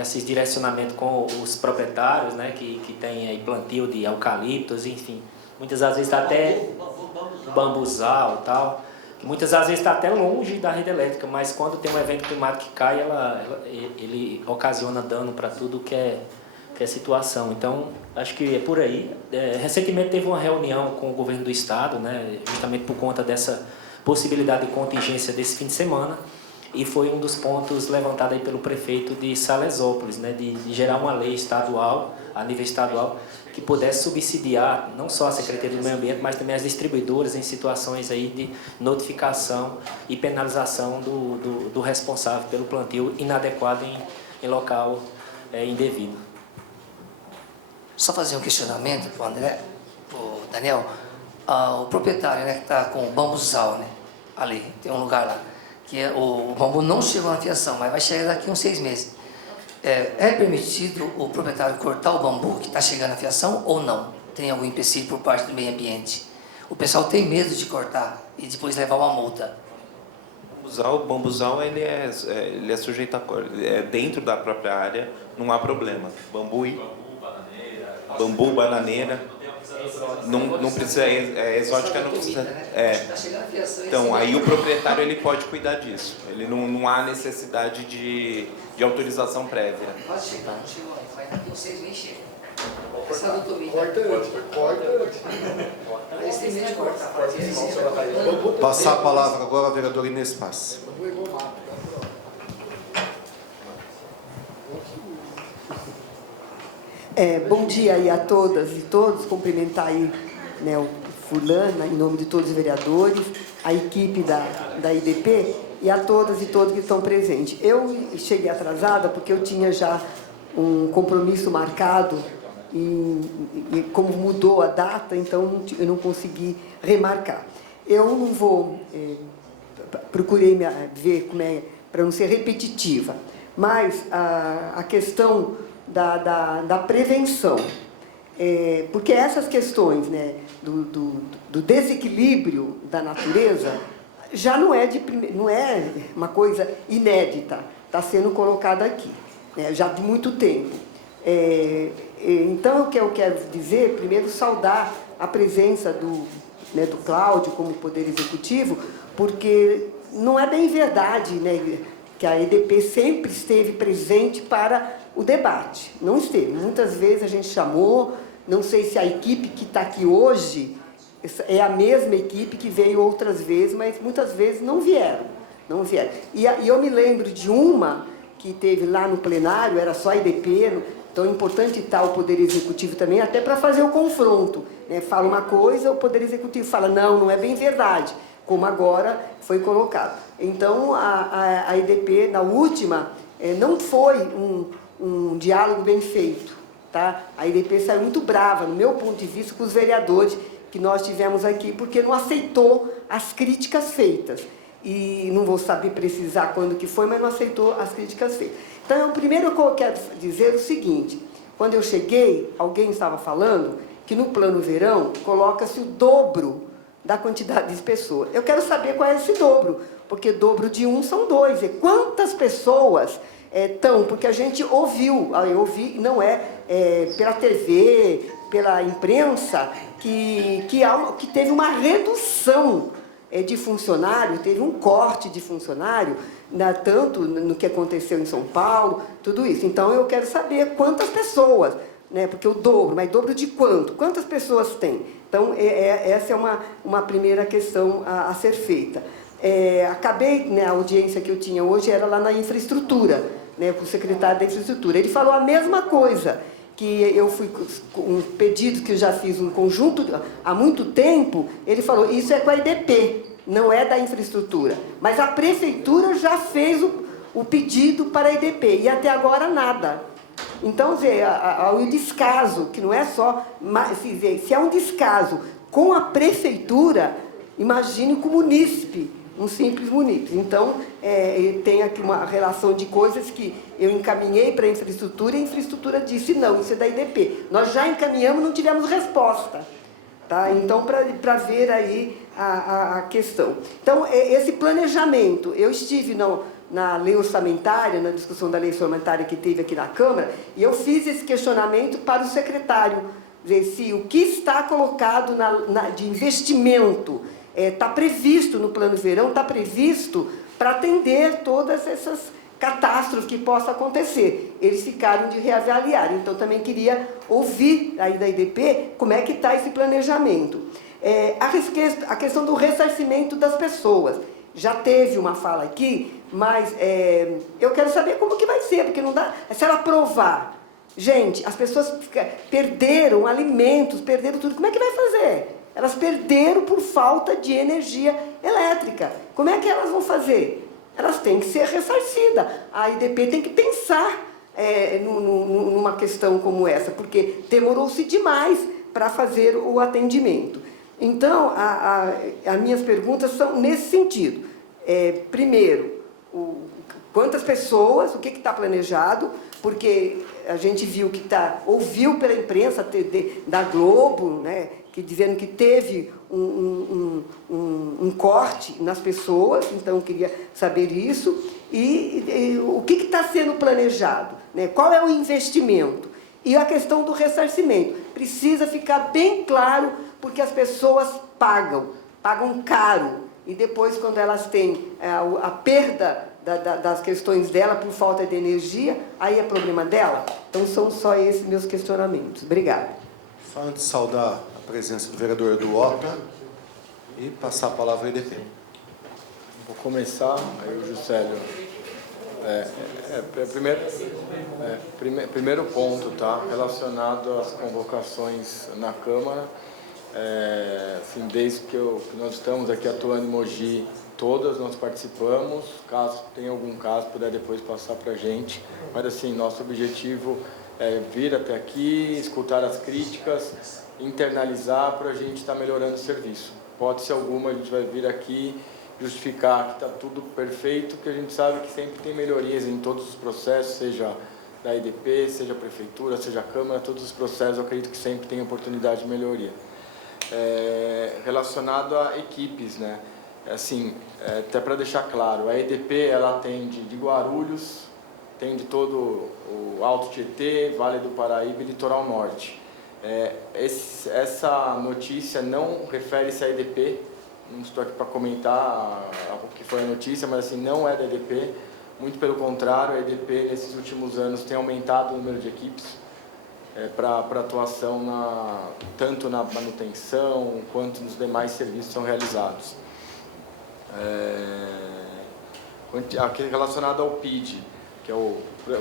esses direcionamentos com os proprietários, né, que tem aí plantio de eucaliptos, enfim. Muitas vezes está até bambuzal e tal, que muitas vezes está até longe da rede elétrica, mas quando tem um evento climático que cai, ele ocasiona dano para tudo que é situação. Então, acho que é por aí. Recentemente teve uma reunião com o governo do estado, né, justamente por conta dessa possibilidade de contingência desse fim de semana, e foi um dos pontos levantado aí pelo prefeito de Salesópolis, né, de gerar uma lei estadual, a nível estadual, que pudesse subsidiar não só a Secretaria do Meio Ambiente, mas também as distribuidoras em situações aí de notificação e penalização do responsável pelo plantio inadequado em local indevido. Só fazer um questionamento para o André, para o Daniel. O proprietário, né, que está com o bambuzal, né, ali, tem um lugar lá, que o bambu não chegou na fiação, mas vai chegar daqui uns 6 meses. É permitido o proprietário cortar o bambu que está chegando na fiação ou não? Tem algum empecilho por parte do meio ambiente? O pessoal tem medo de cortar e depois levar uma multa. O bambuzal ele é sujeito a dentro da própria área, não há problema. Bambu, bananeira, não precisa, exótica não precisa. Então, aí o proprietário ele pode cuidar disso. Ele não há necessidade de autorização prévia. Pode chegar, não chegou aí, vai daqui uns 6 meses chega. Essa doutoria. Corta antes. Eles têm medo de cortar. Passar a palavra agora à vereadora Inês Paz. Bom dia aí a todas e todos, cumprimentar aí, né, o Fulana, em nome de todos os vereadores, a equipe da IDP e a todas e todos que estão presentes. Eu cheguei atrasada porque eu tinha já um compromisso marcado e como mudou a data, então eu não consegui remarcar. Eu não vou, procurei ver como é, para não ser repetitiva, mas a questão da prevenção, porque essas questões, né, do desequilíbrio da natureza já não é uma coisa inédita, está sendo colocada aqui, né, já de muito tempo. Então, o que eu quero dizer, primeiro, saudar a presença do Cláudio como Poder Executivo, porque não é bem verdade, né, que a EDP sempre esteve presente para o debate. Não esteve. Muitas vezes a gente chamou, não sei se a equipe que está aqui hoje é a mesma equipe que veio outras vezes, mas muitas vezes não vieram. Não vieram. E eu me lembro de uma que teve lá no plenário, era só a EDP, então é importante estar o Poder Executivo também, até para fazer o confronto, né? Fala uma coisa, o Poder Executivo fala, não é bem verdade, como agora foi colocado. Então, a EDP, na última, não foi um diálogo bem feito, tá? A EDP saiu muito brava, no meu ponto de vista, com os vereadores que nós tivemos aqui, porque não aceitou as críticas feitas. E não vou saber precisar quando que foi, mas não aceitou as críticas feitas. Então, primeiro que eu quero dizer o seguinte, quando eu cheguei, alguém estava falando que no plano verão coloca-se o dobro da quantidade de pessoas. Eu quero saber qual é esse dobro, porque dobro de 1 são 2. E quantas pessoas estão? Porque a gente ouviu, eu ouvi, não pela TV, pela imprensa, que teve uma redução de funcionário, teve um corte de funcionário, tanto no que aconteceu em São Paulo, tudo isso. Então, eu quero saber quantas pessoas, né, porque o dobro, mas dobro de quanto? Quantas pessoas tem? Então, essa é uma primeira questão a ser feita. Acabei, né, a audiência que eu tinha hoje era lá na infraestrutura, né, com o secretário da infraestrutura. Ele falou a mesma coisa, que eu fui com um pedido que eu já fiz um conjunto há muito tempo, ele falou, isso é com a EDP, não é da infraestrutura. Mas a prefeitura já fez o pedido para a EDP, e até agora nada. Então, o descaso, que não é só... Se é um descaso com a prefeitura, imagine com o munícipe, um simples munícipe. Então, tem aqui uma relação de coisas que eu encaminhei para a infraestrutura e a infraestrutura disse, não, isso é da IDP. Nós já encaminhamos, não tivemos resposta. Tá? Então, para ver aí a questão. Então, esse planejamento, eu estive na lei orçamentária, na discussão da lei orçamentária que teve aqui na Câmara, e eu fiz esse questionamento para o secretário, ver se o que está colocado de investimento está previsto no plano verão, está previsto para atender todas essas catástrofes que possam acontecer. Eles ficaram de reavaliar, então também queria ouvir aí da IDP como é que está esse planejamento. A questão do ressarcimento das pessoas, já teve uma fala aqui, mas eu quero saber como que vai ser, porque não dá, se ela aprovar, gente, as pessoas perderam alimentos, perderam tudo, como é que vai fazer? Elas perderam por falta de energia elétrica. Como é que elas vão fazer? Elas têm que ser ressarcidas. A IDP tem que pensar numa questão como essa, porque demorou-se demais para fazer o atendimento. Então, as minhas perguntas são nesse sentido. Primeiro, quantas pessoas, o que está planejado, porque a gente viu que ouviu pela imprensa da Globo, né, dizendo que teve um corte nas pessoas, então eu queria saber isso. E o que está sendo planejado? Né? Qual é o investimento? E a questão do ressarcimento. Precisa ficar bem claro, porque as pessoas pagam caro. E depois, quando elas têm a perda das questões dela por falta de energia, aí é problema dela. Então, são só esses meus questionamentos. Obrigada. Só antes de saudar a presença do vereador Eduota e passar a palavra ao EDP. Vou começar, aí o Juscelio. Primeiro ponto, tá? Relacionado às convocações na Câmara. Assim, desde que nós estamos aqui atuando em Mogi, Todas nós participamos, caso tenha algum caso, puder depois passar para a gente. Mas assim, nosso objetivo é vir até aqui, escutar as críticas, internalizar para a gente estar melhorando o serviço. Pode ser alguma, a gente vai vir aqui justificar que está tudo perfeito, que a gente sabe que sempre tem melhorias em todos os processos, seja da EDP, seja a Prefeitura, seja a Câmara, todos os processos eu acredito que sempre tem oportunidade de melhoria. Relacionado a equipes, né? Assim, até para deixar claro, a EDP ela atende de Guarulhos, atende todo o Alto Tietê, Vale do Paraíba e Litoral Norte. Essa notícia não refere-se à EDP, não estou aqui para comentar o que foi a notícia, mas assim, não é da EDP, muito pelo contrário, a EDP nesses últimos anos tem aumentado o número de equipes para atuação tanto na manutenção quanto nos demais serviços que são realizados. Relacionado ao PID, que é o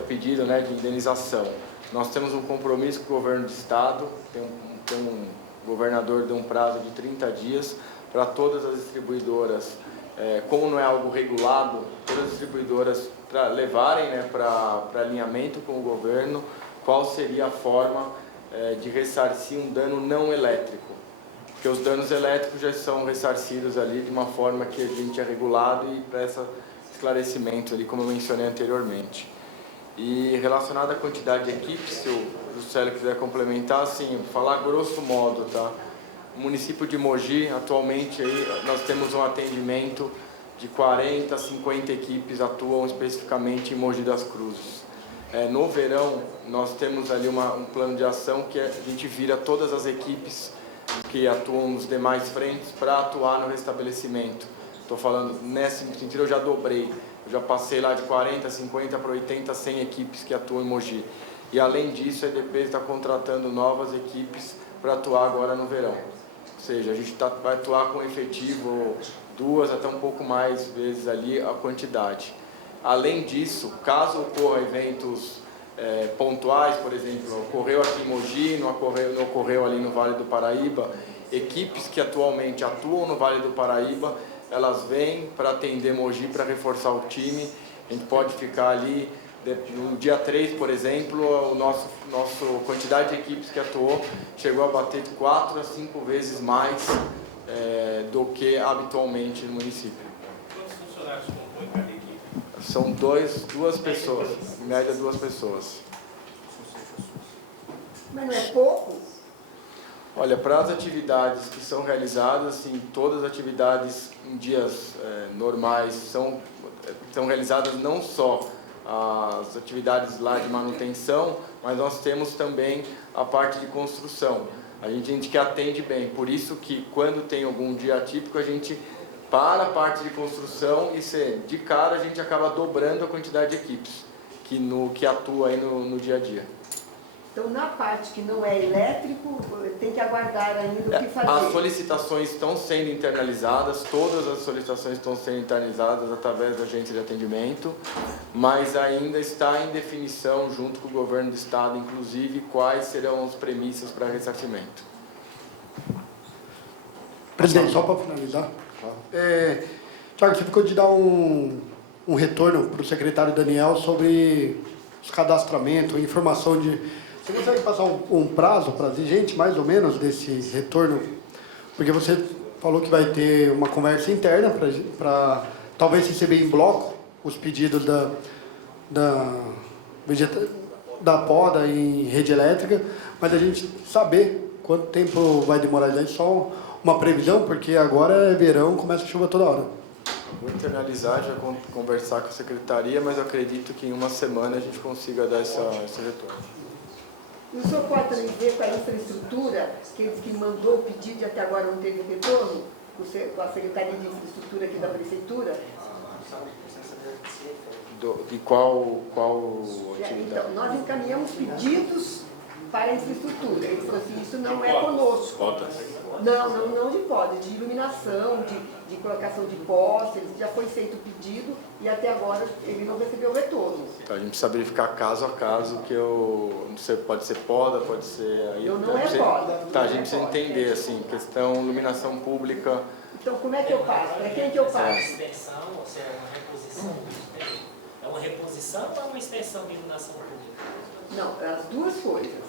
pedido, né, de indenização, nós temos um compromisso com o governo do estado, o governador deu um prazo de 30 dias para todas as distribuidoras, como não é algo regulado, todas as distribuidoras levarem, né, para alinhamento com o governo qual seria a forma de ressarcir um dano não elétrico. Porque os danos elétricos já são ressarcidos ali de uma forma que a gente é regulado e presta esclarecimento ali, como eu mencionei anteriormente. E relacionado à quantidade de equipes, se o Juscelio quiser complementar, assim, falar grosso modo, tá? O município de Mogi, atualmente, aí, nós temos um atendimento de 40 a 50 equipes atuam especificamente em Mogi das Cruzes. No verão, nós temos ali um plano de ação que a gente vira todas as equipes que atuam nos demais frentes para atuar no restabelecimento. Estou falando, nesse sentido, eu já dobrei. Eu já passei lá de 40, 50 para 80, 100 equipes que atuam em Mogi. E, além disso, a EDP está contratando novas equipes para atuar agora no verão. Ou seja, a gente vai atuar com efetivo 2 até um pouco mais vezes ali a quantidade. Além disso, caso ocorram eventos pontuais, por exemplo, ocorreu aqui em Mogi, não ocorreu ali no Vale do Paraíba, equipes que atualmente atuam no Vale do Paraíba, elas vêm para atender Mogi, para reforçar o time. A gente pode ficar ali, no dia 3, por exemplo, nossa quantidade de equipes que atuou chegou a bater de 4 a 5 vezes mais do que habitualmente no município. Quantos funcionários compõem cada equipe? São duas pessoas, em média 2 pessoas. Mas não é pouco? Olha, para as atividades que são realizadas, sim, todas as atividades em dias normais são realizadas, não só as atividades lá de manutenção, mas nós temos também a parte de construção. A gente que atende bem, por isso que quando tem algum dia atípico, a gente para a parte de construção e de cara a gente acaba dobrando a quantidade de equipes que atua aí no dia a dia. Então, na parte que não é elétrico, tem que aguardar ainda o que fazer. As solicitações estão sendo internalizadas, todas as solicitações estão sendo internalizadas através da agência de atendimento, mas ainda está em definição, junto com o governo do estado, inclusive, quais serão as premissas para ressarcimento. Presidente, só para finalizar. Tiago, você ficou de dar um retorno para o secretário Daniel sobre os cadastramentos, informação de... Você consegue passar um prazo para a gente, mais ou menos, desse retorno? Porque você falou que vai ter uma conversa interna para talvez receber em bloco os pedidos da poda em rede elétrica, mas a gente saber quanto tempo vai demorar. É só uma previsão, porque agora é verão, começa a chuva toda hora. Vou internalizar, já conversar com a secretaria, mas eu acredito que em uma semana a gente consiga dar esse retorno. E o senhor pode também ver com a infraestrutura, que mandou o pedido e até agora não teve retorno, com a Secretaria de Infraestrutura aqui da Prefeitura? De qual atividade? Então, nós encaminhamos pedidos para a infraestrutura. Ele falou assim, isso não é conosco. Não de poda, de iluminação, de colocação de postes, já foi feito o pedido e até agora ele não recebeu retorno. Então, a gente precisa verificar caso a caso, não sei, pode ser poda, pode ser... Não é poda. Tá, a gente precisa entender, assim, questão iluminação pública, Então, como é que eu passo? Para quem que eu É uma passo? extensão, ou seja, uma reposição? É uma reposição ou é uma extensão de iluminação pública? Não, as duas coisas.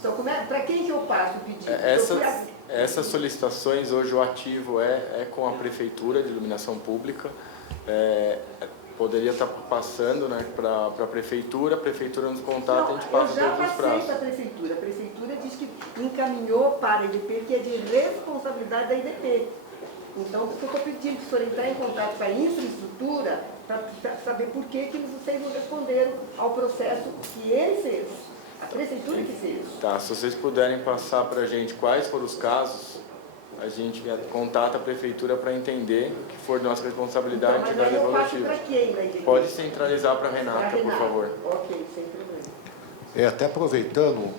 Então, para quem que eu passo o pedido? Essas solicitações, hoje o ativo é com a Prefeitura de Iluminação Pública. Poderia estar passando, né, para a Prefeitura nos contata e a gente passa eu já todos os passei prazos. para a Prefeitura diz que encaminhou para a EDP, que é de responsabilidade da EDP. Então, eu estou pedindo que o senhor entrar em contato com a infraestrutura para saber por que vocês não responderam ao processo que ele fez, a Prefeitura que fez. Tá, se vocês puderem passar para a gente quais foram os casos, a gente contata a Prefeitura para entender o que for de nossa responsabilidade Então, e mas vai aí eu passo devolutivo. para quem na EDP? Pode centralizar para a Renata, por favor. Ok, sem problema. Até aproveitando,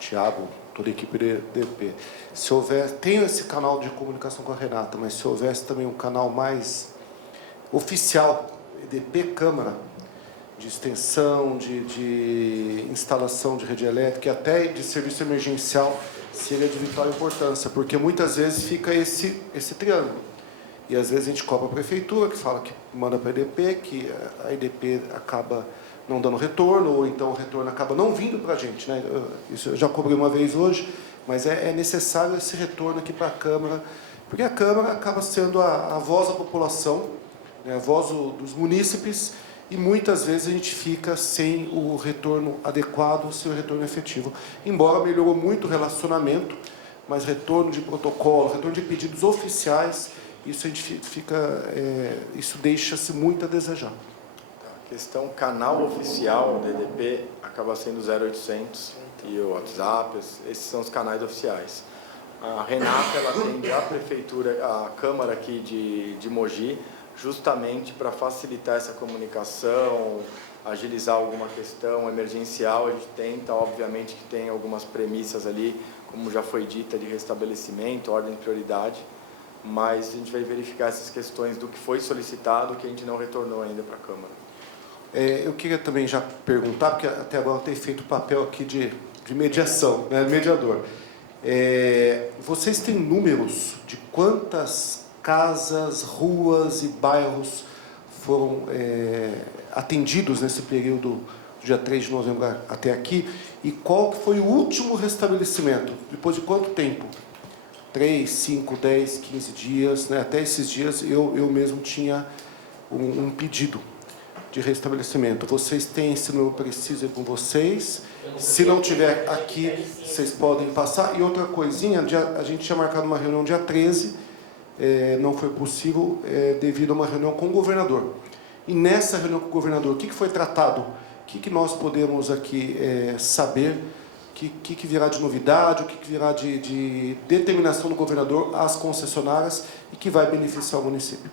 Tiago, toda a equipe da EDP, se houver, tem esse canal de comunicação com a Renata, mas se houvesse também um canal mais oficial, EDP Câmara, de extensão, de instalação de rede elétrica e até de serviço emergencial, seria de vital importância, porque muitas vezes fica esse triângulo. E às vezes a gente cobra a Prefeitura, que fala que manda para a EDP, que a EDP acaba não dando retorno, ou então o retorno acaba não vindo para a gente, né? Isso eu já cobrei uma vez hoje, mas é necessário esse retorno aqui para a Câmara, porque a Câmara acaba sendo a voz da população, né? A voz dos munícipes, e muitas vezes a gente fica sem o retorno adequado, sem o retorno efetivo. Embora melhorou muito o relacionamento, mas retorno de protocolo, retorno de pedidos oficiais, isso a gente isso deixa-se muito a desejar. A questão canal oficial da EDP acaba sendo 0800 e o WhatsApp, esses são os canais oficiais. A Renata, ela atende a Prefeitura, a Câmara aqui de Mogi, justamente para facilitar essa comunicação, agilizar alguma questão emergencial. A gente tenta, obviamente, que tem algumas premissas ali, como já foi dita, de restabelecimento, ordem de prioridade, mas a gente vai verificar essas questões do que foi solicitado, que a gente não retornou ainda para a Câmara. Eu queria também já perguntar, porque até agora eu tenho feito o papel aqui de mediação, né, mediador. Vocês têm números de quantas casas, ruas e bairros foram atendidos nesse período do dia 3 de novembro até aqui? E qual que foi o último restabelecimento? Depois de quanto tempo? 3, 5, 10, 15 dias, né? Até esses dias eu mesmo tinha um pedido de restabelecimento. Vocês têm esse número preciso aí com vocês? Se não tiver aqui, vocês podem passar. E outra coisinha, a gente tinha marcado uma reunião dia 13, não foi possível devido a uma reunião com o governador. E nessa reunião com o governador, o que foi tratado? O que nós podemos aqui saber? O que virá de novidade? O que virá de determinação do governador às concessionárias e que vai beneficiar o município?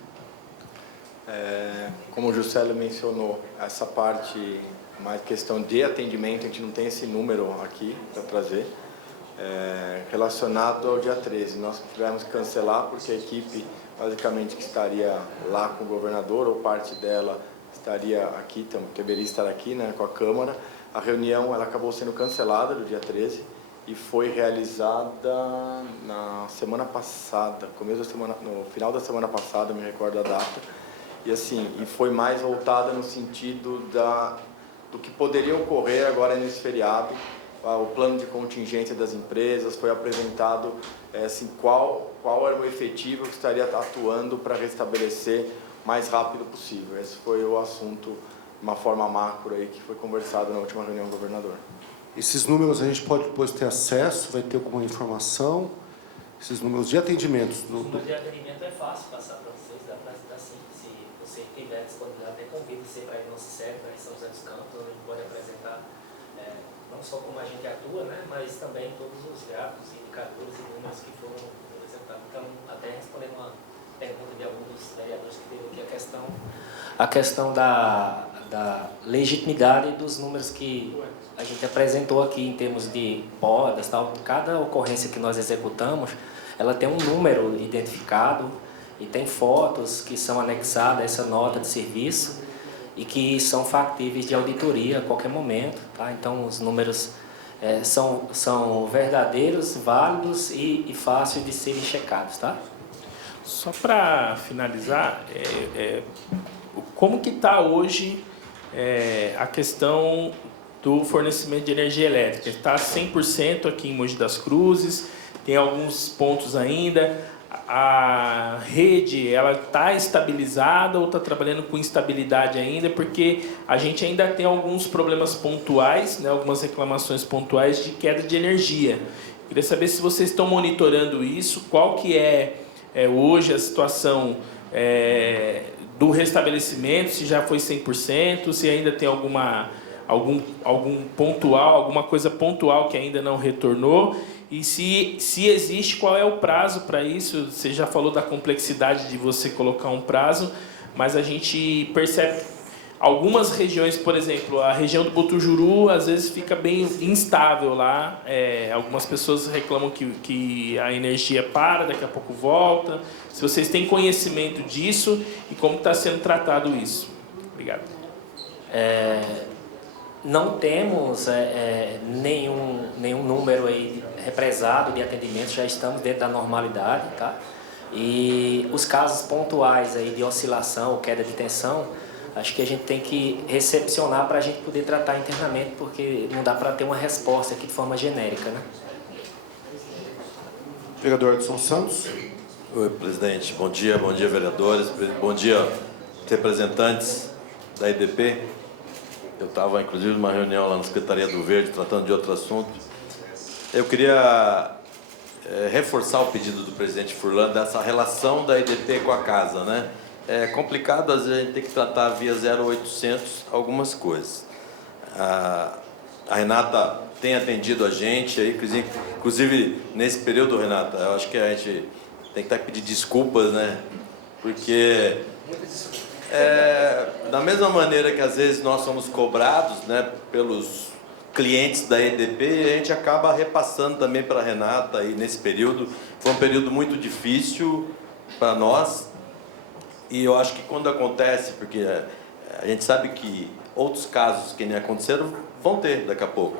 Como o Juscelio mencionou, essa parte, mais questão de atendimento, a gente não tem esse número aqui para trazer. Relacionado ao dia 13, nós tivemos que cancelar porque a equipe, basicamente, que estaria lá com o governador, ou parte dela estaria aqui, deveria estar aqui, né, com a Câmara. A reunião ela acabou sendo cancelada no dia 13 e foi realizada na semana passada, no final da semana passada, eu me recordo a data. E foi mais voltada no sentido do que poderia ocorrer agora nesse feriado. O plano de contingência das empresas foi apresentado, qual era o efetivo que estaria atuando para restabelecer mais rápido possível. Esse foi o assunto, de uma forma macro, aí, que foi conversado na última reunião com o governador. Esses números a gente pode depois ter acesso, vai ter alguma informação? Esses números de atendimentos? Os números de atendimento é fácil passar para vocês, dá para ajudar sim. Se você tiver disponibilidade, até convido você para ir no CICEP, para ir em São José dos Campos, onde a gente pode apresentar não só como a gente atua, né, mas também todos os gráficos, indicadores e números que foram apresentados. Então, até responder uma pergunta de alguns dos vereadores que teve aqui, a questão da legitimidade dos números que a gente apresentou aqui em termos de podas, tal. Cada ocorrência que nós executamos, ela tem um número identificado e tem fotos que são anexadas a essa nota de serviço e que são factíveis de auditoria a qualquer momento, tá? Então, os números são verdadeiros, válidos e fáceis de serem checados, tá? Só para finalizar, como que está hoje a questão do fornecimento de energia elétrica? Está 100% aqui em Mogi das Cruzes, tem alguns pontos ainda. A rede ela está estabilizada ou está trabalhando com instabilidade ainda? Porque a gente ainda tem alguns problemas pontuais, né, algumas reclamações pontuais de queda de energia. Queria saber se vocês estão monitorando isso, qual que é hoje a situação do restabelecimento, se já foi 100%, se ainda tem algum pontual, alguma coisa pontual que ainda não retornou. E se existe, qual é o prazo para isso? Você já falou da complexidade de você colocar um prazo, mas a gente percebe algumas regiões, por exemplo, a região do Botujuru, às vezes fica bem instável lá. Algumas pessoas reclamam que a energia para, daqui a pouco volta. Se vocês têm conhecimento disso e como está sendo tratado isso. Obrigado. Não temos nenhum número aí represado de atendimento, já estamos dentro da normalidade, tá? E os casos pontuais aí de oscilação ou queda de tensão, acho que a gente tem que recepcionar para a gente poder tratar internamente, porque não dá para ter uma resposta aqui de forma genérica, né? Vereador Edson Santos. Oi, presidente. Bom dia, vereadores. Bom dia, representantes da EDP. Eu estava, inclusive, numa reunião lá na Secretaria do Verde, tratando de outro assunto. Eu queria reforçar o pedido do presidente Furlan dessa relação da EDP com a casa, né? É complicado, às vezes a gente tem que tratar via 0800 algumas coisas. A Renata tem atendido a gente, aí, inclusive nesse período, Renata, eu acho que a gente tem que pedir desculpas, né? Porque da mesma maneira que às vezes nós somos cobrados, né, pelos clientes da EDP, a gente acaba repassando também para a Renata aí nesse período. Foi um período muito difícil para nós e eu acho que quando acontece, porque a gente sabe que outros casos que nem aconteceram vão ter daqui a pouco.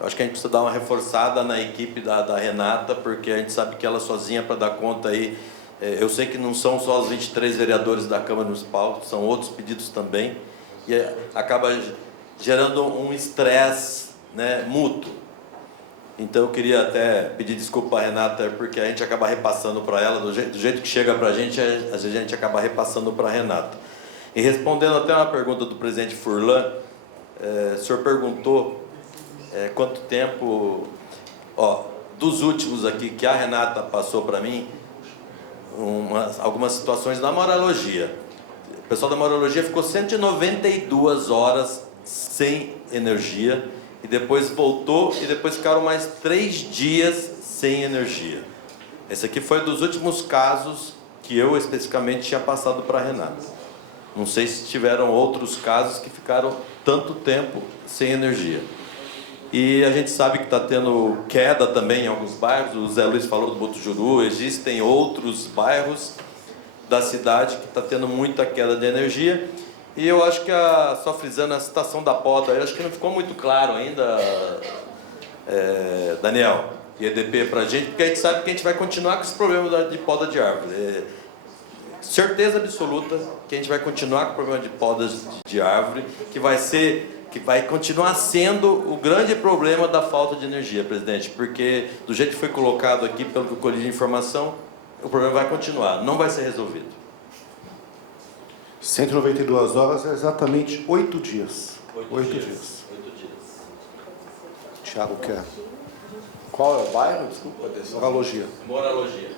Eu acho que a gente precisa dar uma reforçada na equipe da Renata, porque a gente sabe que ela sozinha para dar conta aí. Eu sei que não são só os 23 vereadores da Câmara Municipal, são outros pedidos também, e acaba gerando um estresse, né, mútuo. Então eu queria até pedir desculpa à Renata, porque a gente acaba repassando para ela, do jeito que chega para a gente, às vezes a gente acaba repassando para a Renata. E respondendo até uma pergunta do presidente Furlan, o senhor perguntou quanto tempo, dos últimos aqui que a Renata passou para mim, algumas situações da moralogia. O pessoal da moralogia ficou 192 horas sem energia e depois voltou e depois ficaram mais 3 dias sem energia. Esse aqui foi dos últimos casos que eu especificamente tinha passado para a Renata. Não sei se tiveram outros casos que ficaram tanto tempo sem energia. E a gente sabe que está tendo queda também em alguns bairros. O Zé Luiz falou do Botujuru, existem outros bairros da cidade que está tendo muita queda de energia. E eu acho que, só frisando a situação da poda, eu acho que não ficou muito claro ainda, Daniel e EDP, para a gente, porque a gente sabe que a gente vai continuar com esse problema de poda de árvore. Certeza absoluta que a gente vai continuar com o problema de podas de árvore, que vai continuar sendo o grande problema da falta de energia, presidente, porque do jeito que foi colocado aqui, pelo que eu colhi de informação, o problema vai continuar, não vai ser resolvido. 192 horas é exatamente 8 dias. 8 dias. Tiago quer. Qual é o bairro? Desculpa, Moralogia. Moralogia.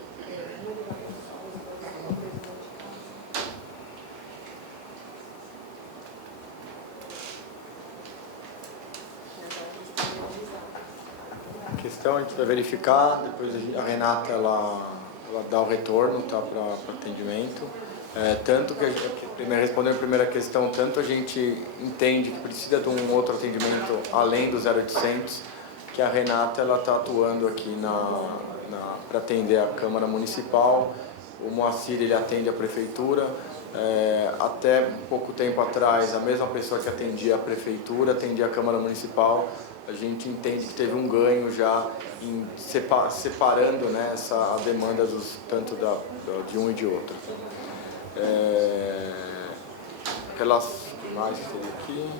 A questão a gente vai verificar, depois a Renata ela dá o retorno, tá, para atendimento. Tanto que respondendo a primeira questão, tanto a gente entende que precisa de um outro atendimento além do 0800, que a Renata ela está atuando aqui para atender a Câmara Municipal. O Moacir ele atende a Prefeitura. Até pouco tempo atrás, a mesma pessoa que atendia a Prefeitura atendia a Câmara Municipal. a gente entende que teve um ganho já em separando, né, a demanda tanto de um e de outro. Aquelas mais que tem aqui.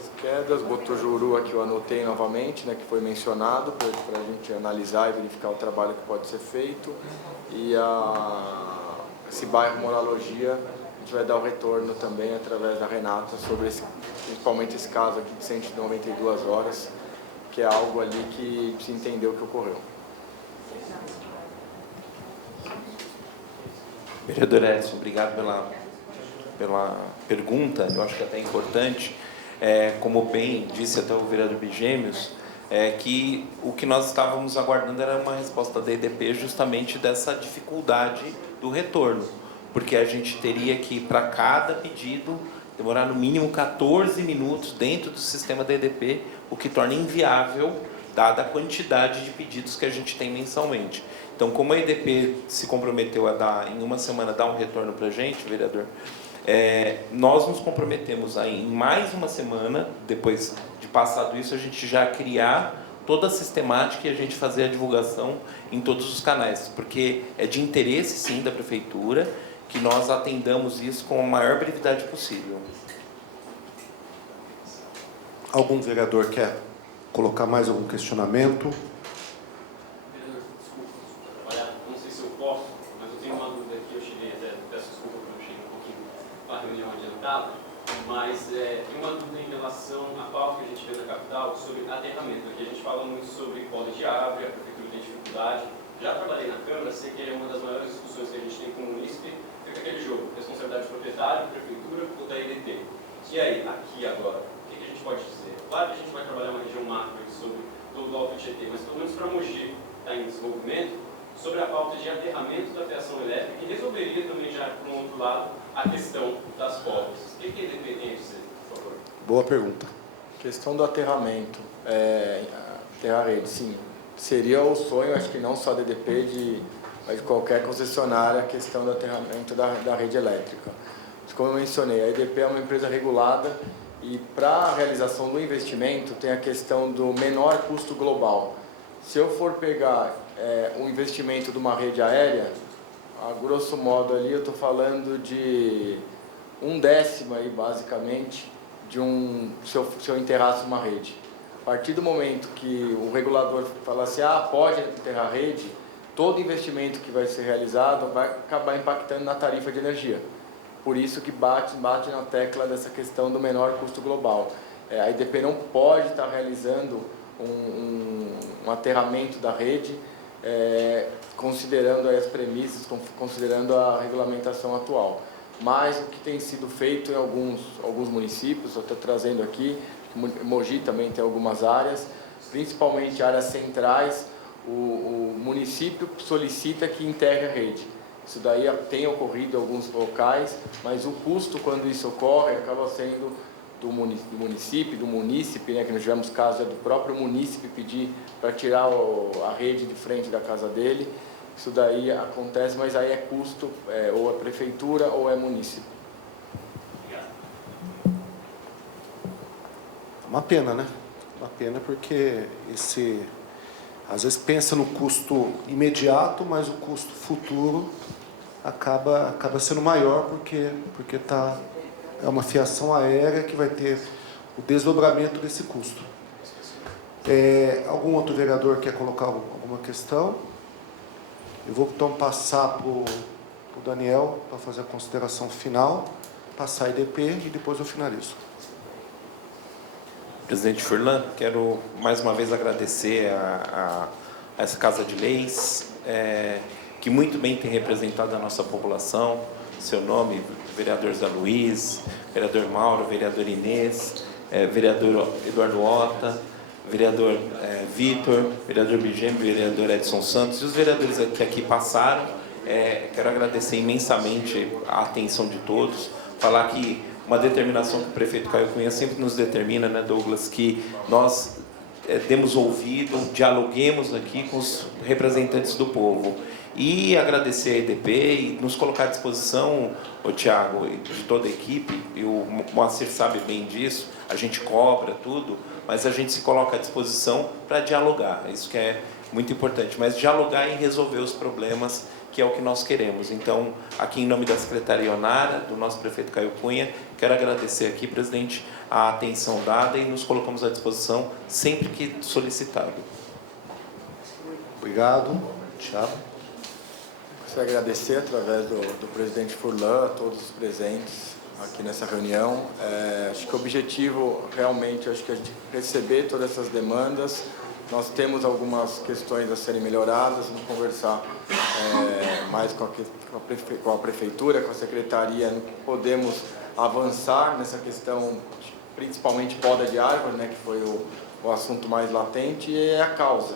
As quedas, Botojuru aqui eu anotei novamente, né, que foi mencionado para a gente analisar e verificar o trabalho que pode ser feito. E esse bairro Moralogia, a gente vai dar o retorno também através da Renata sobre principalmente esse caso aqui de 192 horas, que é algo ali que se entendeu que ocorreu. Vereador Edson, obrigado pela pergunta, eu acho que até é importante. Como bem disse até o vereador Bigêmeos, que o que nós estávamos aguardando era uma resposta da EDP justamente dessa dificuldade do retorno, porque a gente teria que, para cada pedido, demorar no mínimo 14 minutos dentro do sistema da EDP, o que torna inviável, dada a quantidade de pedidos que a gente tem mensalmente. Então, como a EDP se comprometeu a em uma semana, dar um retorno para a gente, vereador, nós nos comprometemos a, em mais uma semana, depois de passado isso, a gente já criar toda a sistemática e a gente fazer a divulgação em todos os canais, porque é de interesse, sim, da Prefeitura que nós atendamos isso com a maior brevidade possível. Algum vereador quer colocar mais algum questionamento? Mas tem uma dúvida em relação à pauta que a gente vê na capital sobre aterramento. Aqui a gente fala muito sobre poda de árvore, a prefeitura tem dificuldade. Já trabalhei na Câmara, sei que é uma das maiores discussões que a gente tem com o munícipe, fica aquele jogo, responsabilidade do proprietário, prefeitura ou da EDP. E aí, aqui agora, o que a gente pode dizer? Claro que a gente vai trabalhar uma região macro sobre todo o Alto Tietê, mas pelo menos para Mogi, está em desenvolvimento, sobre a pauta de aterramento da fiação elétrica, que resolveria também já, por um outro lado, a questão das podas. O que a EDP tem a dizer, por favor? Boa pergunta. Questão do aterramento, aterrar rede, sim. Seria o sonho, acho que não só da EDP, mas de qualquer concessionária, a questão do aterramento da rede elétrica. Como eu mencionei, a EDP é uma empresa regulada e para a realização do investimento tem a questão do menor custo global. Se eu for pegar um investimento de uma rede aérea, a grosso modo ali eu estou falando de 1/10 aí, basicamente, se eu enterrasse uma rede. A partir do momento que o regulador fala assim, pode enterrar a rede, todo investimento que vai ser realizado vai acabar impactando na tarifa de energia. Por isso que bate na tecla dessa questão do menor custo global. A EDP não pode estar realizando um aterramento da rede, considerando as premissas, considerando a regulamentação atual. Mas o que tem sido feito em alguns municípios, eu estou trazendo aqui, Mogi também tem algumas áreas, principalmente áreas centrais, o município solicita que enterre a rede. Isso daí tem ocorrido em alguns locais, mas o custo, quando isso ocorre, acaba sendo do município, do munícipe, né, que nós tivemos caso do próprio munícipe pedir para tirar a rede de frente da casa dele. Isso daí acontece, mas aí é custo, ou é prefeitura ou é munícipe. Uma pena, né? Uma pena porque às vezes pensa no custo imediato, mas o custo futuro acaba sendo maior porque é uma fiação aérea que vai ter o desdobramento desse custo. Algum outro vereador quer colocar alguma questão? Eu vou então passar para o Daniel para fazer a consideração final, passar a EDP e depois eu finalizo. Presidente Furlan, quero mais uma vez agradecer a essa Casa de Leis, que muito bem tem representado a nossa população. Seu nome, vereador Zé Luiz, vereador Mauro, vereador Inês, vereador Eduardo Ota, vereador Vitor, vereador Bigêmeo, vereador Edson Santos e os vereadores que aqui passaram. Quero agradecer imensamente a atenção de todos, falar que uma determinação que o prefeito Caio Cunha sempre nos determina, né, Douglas, que nós demos ouvido, dialoguemos aqui com os representantes do povo. E agradecer a EDP e nos colocar à disposição, o Thiago, de toda a equipe, e o Moacir sabe bem disso, a gente cobra tudo, mas a gente se coloca à disposição para dialogar, isso que é muito importante, mas dialogar e resolver os problemas, que é o que nós queremos. Então, aqui em nome da Secretaria Onara, do nosso prefeito Caio Cunha, quero agradecer aqui, presidente, a atenção dada e nos colocamos à disposição sempre que solicitado. Obrigado. Thiago. Gostaria de agradecer, através do presidente Furlan, a todos os presentes aqui nessa reunião. Acho que o objetivo, realmente, acho que a gente receber todas essas demandas. Nós temos algumas questões a serem melhoradas, vamos conversar mais com a Prefeitura, com a Secretaria, no que podemos avançar nessa questão, principalmente poda de árvore, né, que foi o assunto mais latente, e é a causa.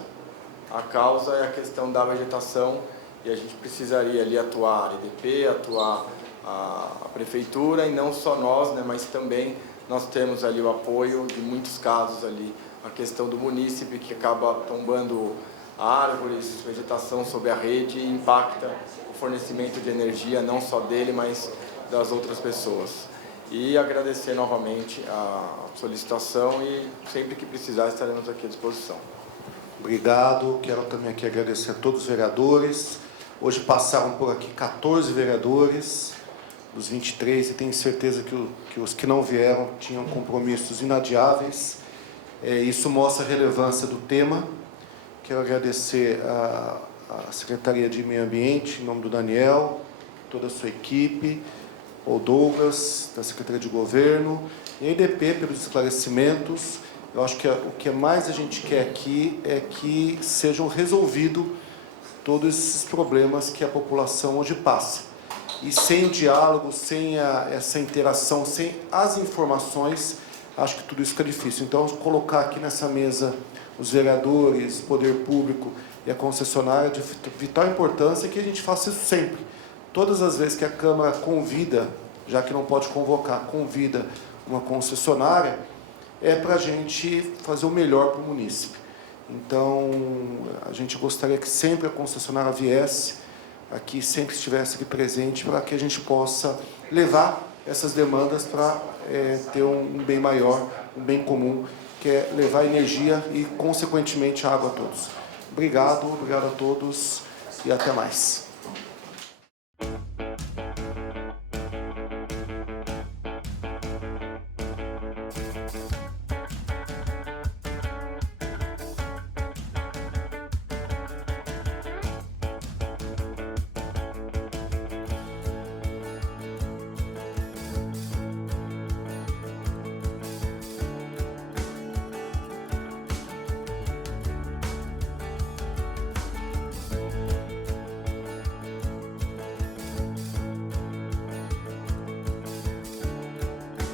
A causa é a questão da vegetação, e a gente precisaria ali atuar a EDP, atuar a Prefeitura, e não só nós, né, mas também nós temos ali o apoio de muitos casos ali, a questão do munícipe que acaba tombando árvores, vegetação sobre a rede e impacta o fornecimento de energia não só dele, mas das outras pessoas. E agradecer novamente a solicitação e sempre que precisar estaremos aqui à disposição. Obrigado. Quero também aqui agradecer a todos os vereadores. Hoje passaram por aqui 14 vereadores dos 23 e tenho certeza que os que não vieram tinham compromissos inadiáveis. Isso mostra a relevância do tema. Quero agradecer a Secretaria de Meio Ambiente, em nome do Daniel, toda a sua equipe, o Douglas, da Secretaria de Governo, e a EDP pelos esclarecimentos. Eu acho que o que mais a gente quer aqui é que sejam resolvidos todos esses problemas que a população hoje passa. E sem o diálogo, sem essa interação, sem as informações, acho que tudo isso fica difícil. Então, colocar aqui nessa mesa os vereadores, o poder público e a concessionária de vital importância que a gente faça isso sempre. Todas as vezes que a Câmara convida, já que não pode convocar, convida uma concessionária, é para a gente fazer o melhor para o munícipe. Então, a gente gostaria que sempre a concessionária viesse aqui, sempre estivesse aqui presente, para que a gente possa levar essas demandas para ter um bem maior, um bem comum, que é levar energia e, consequentemente, água a todos. Obrigado a todos e até mais.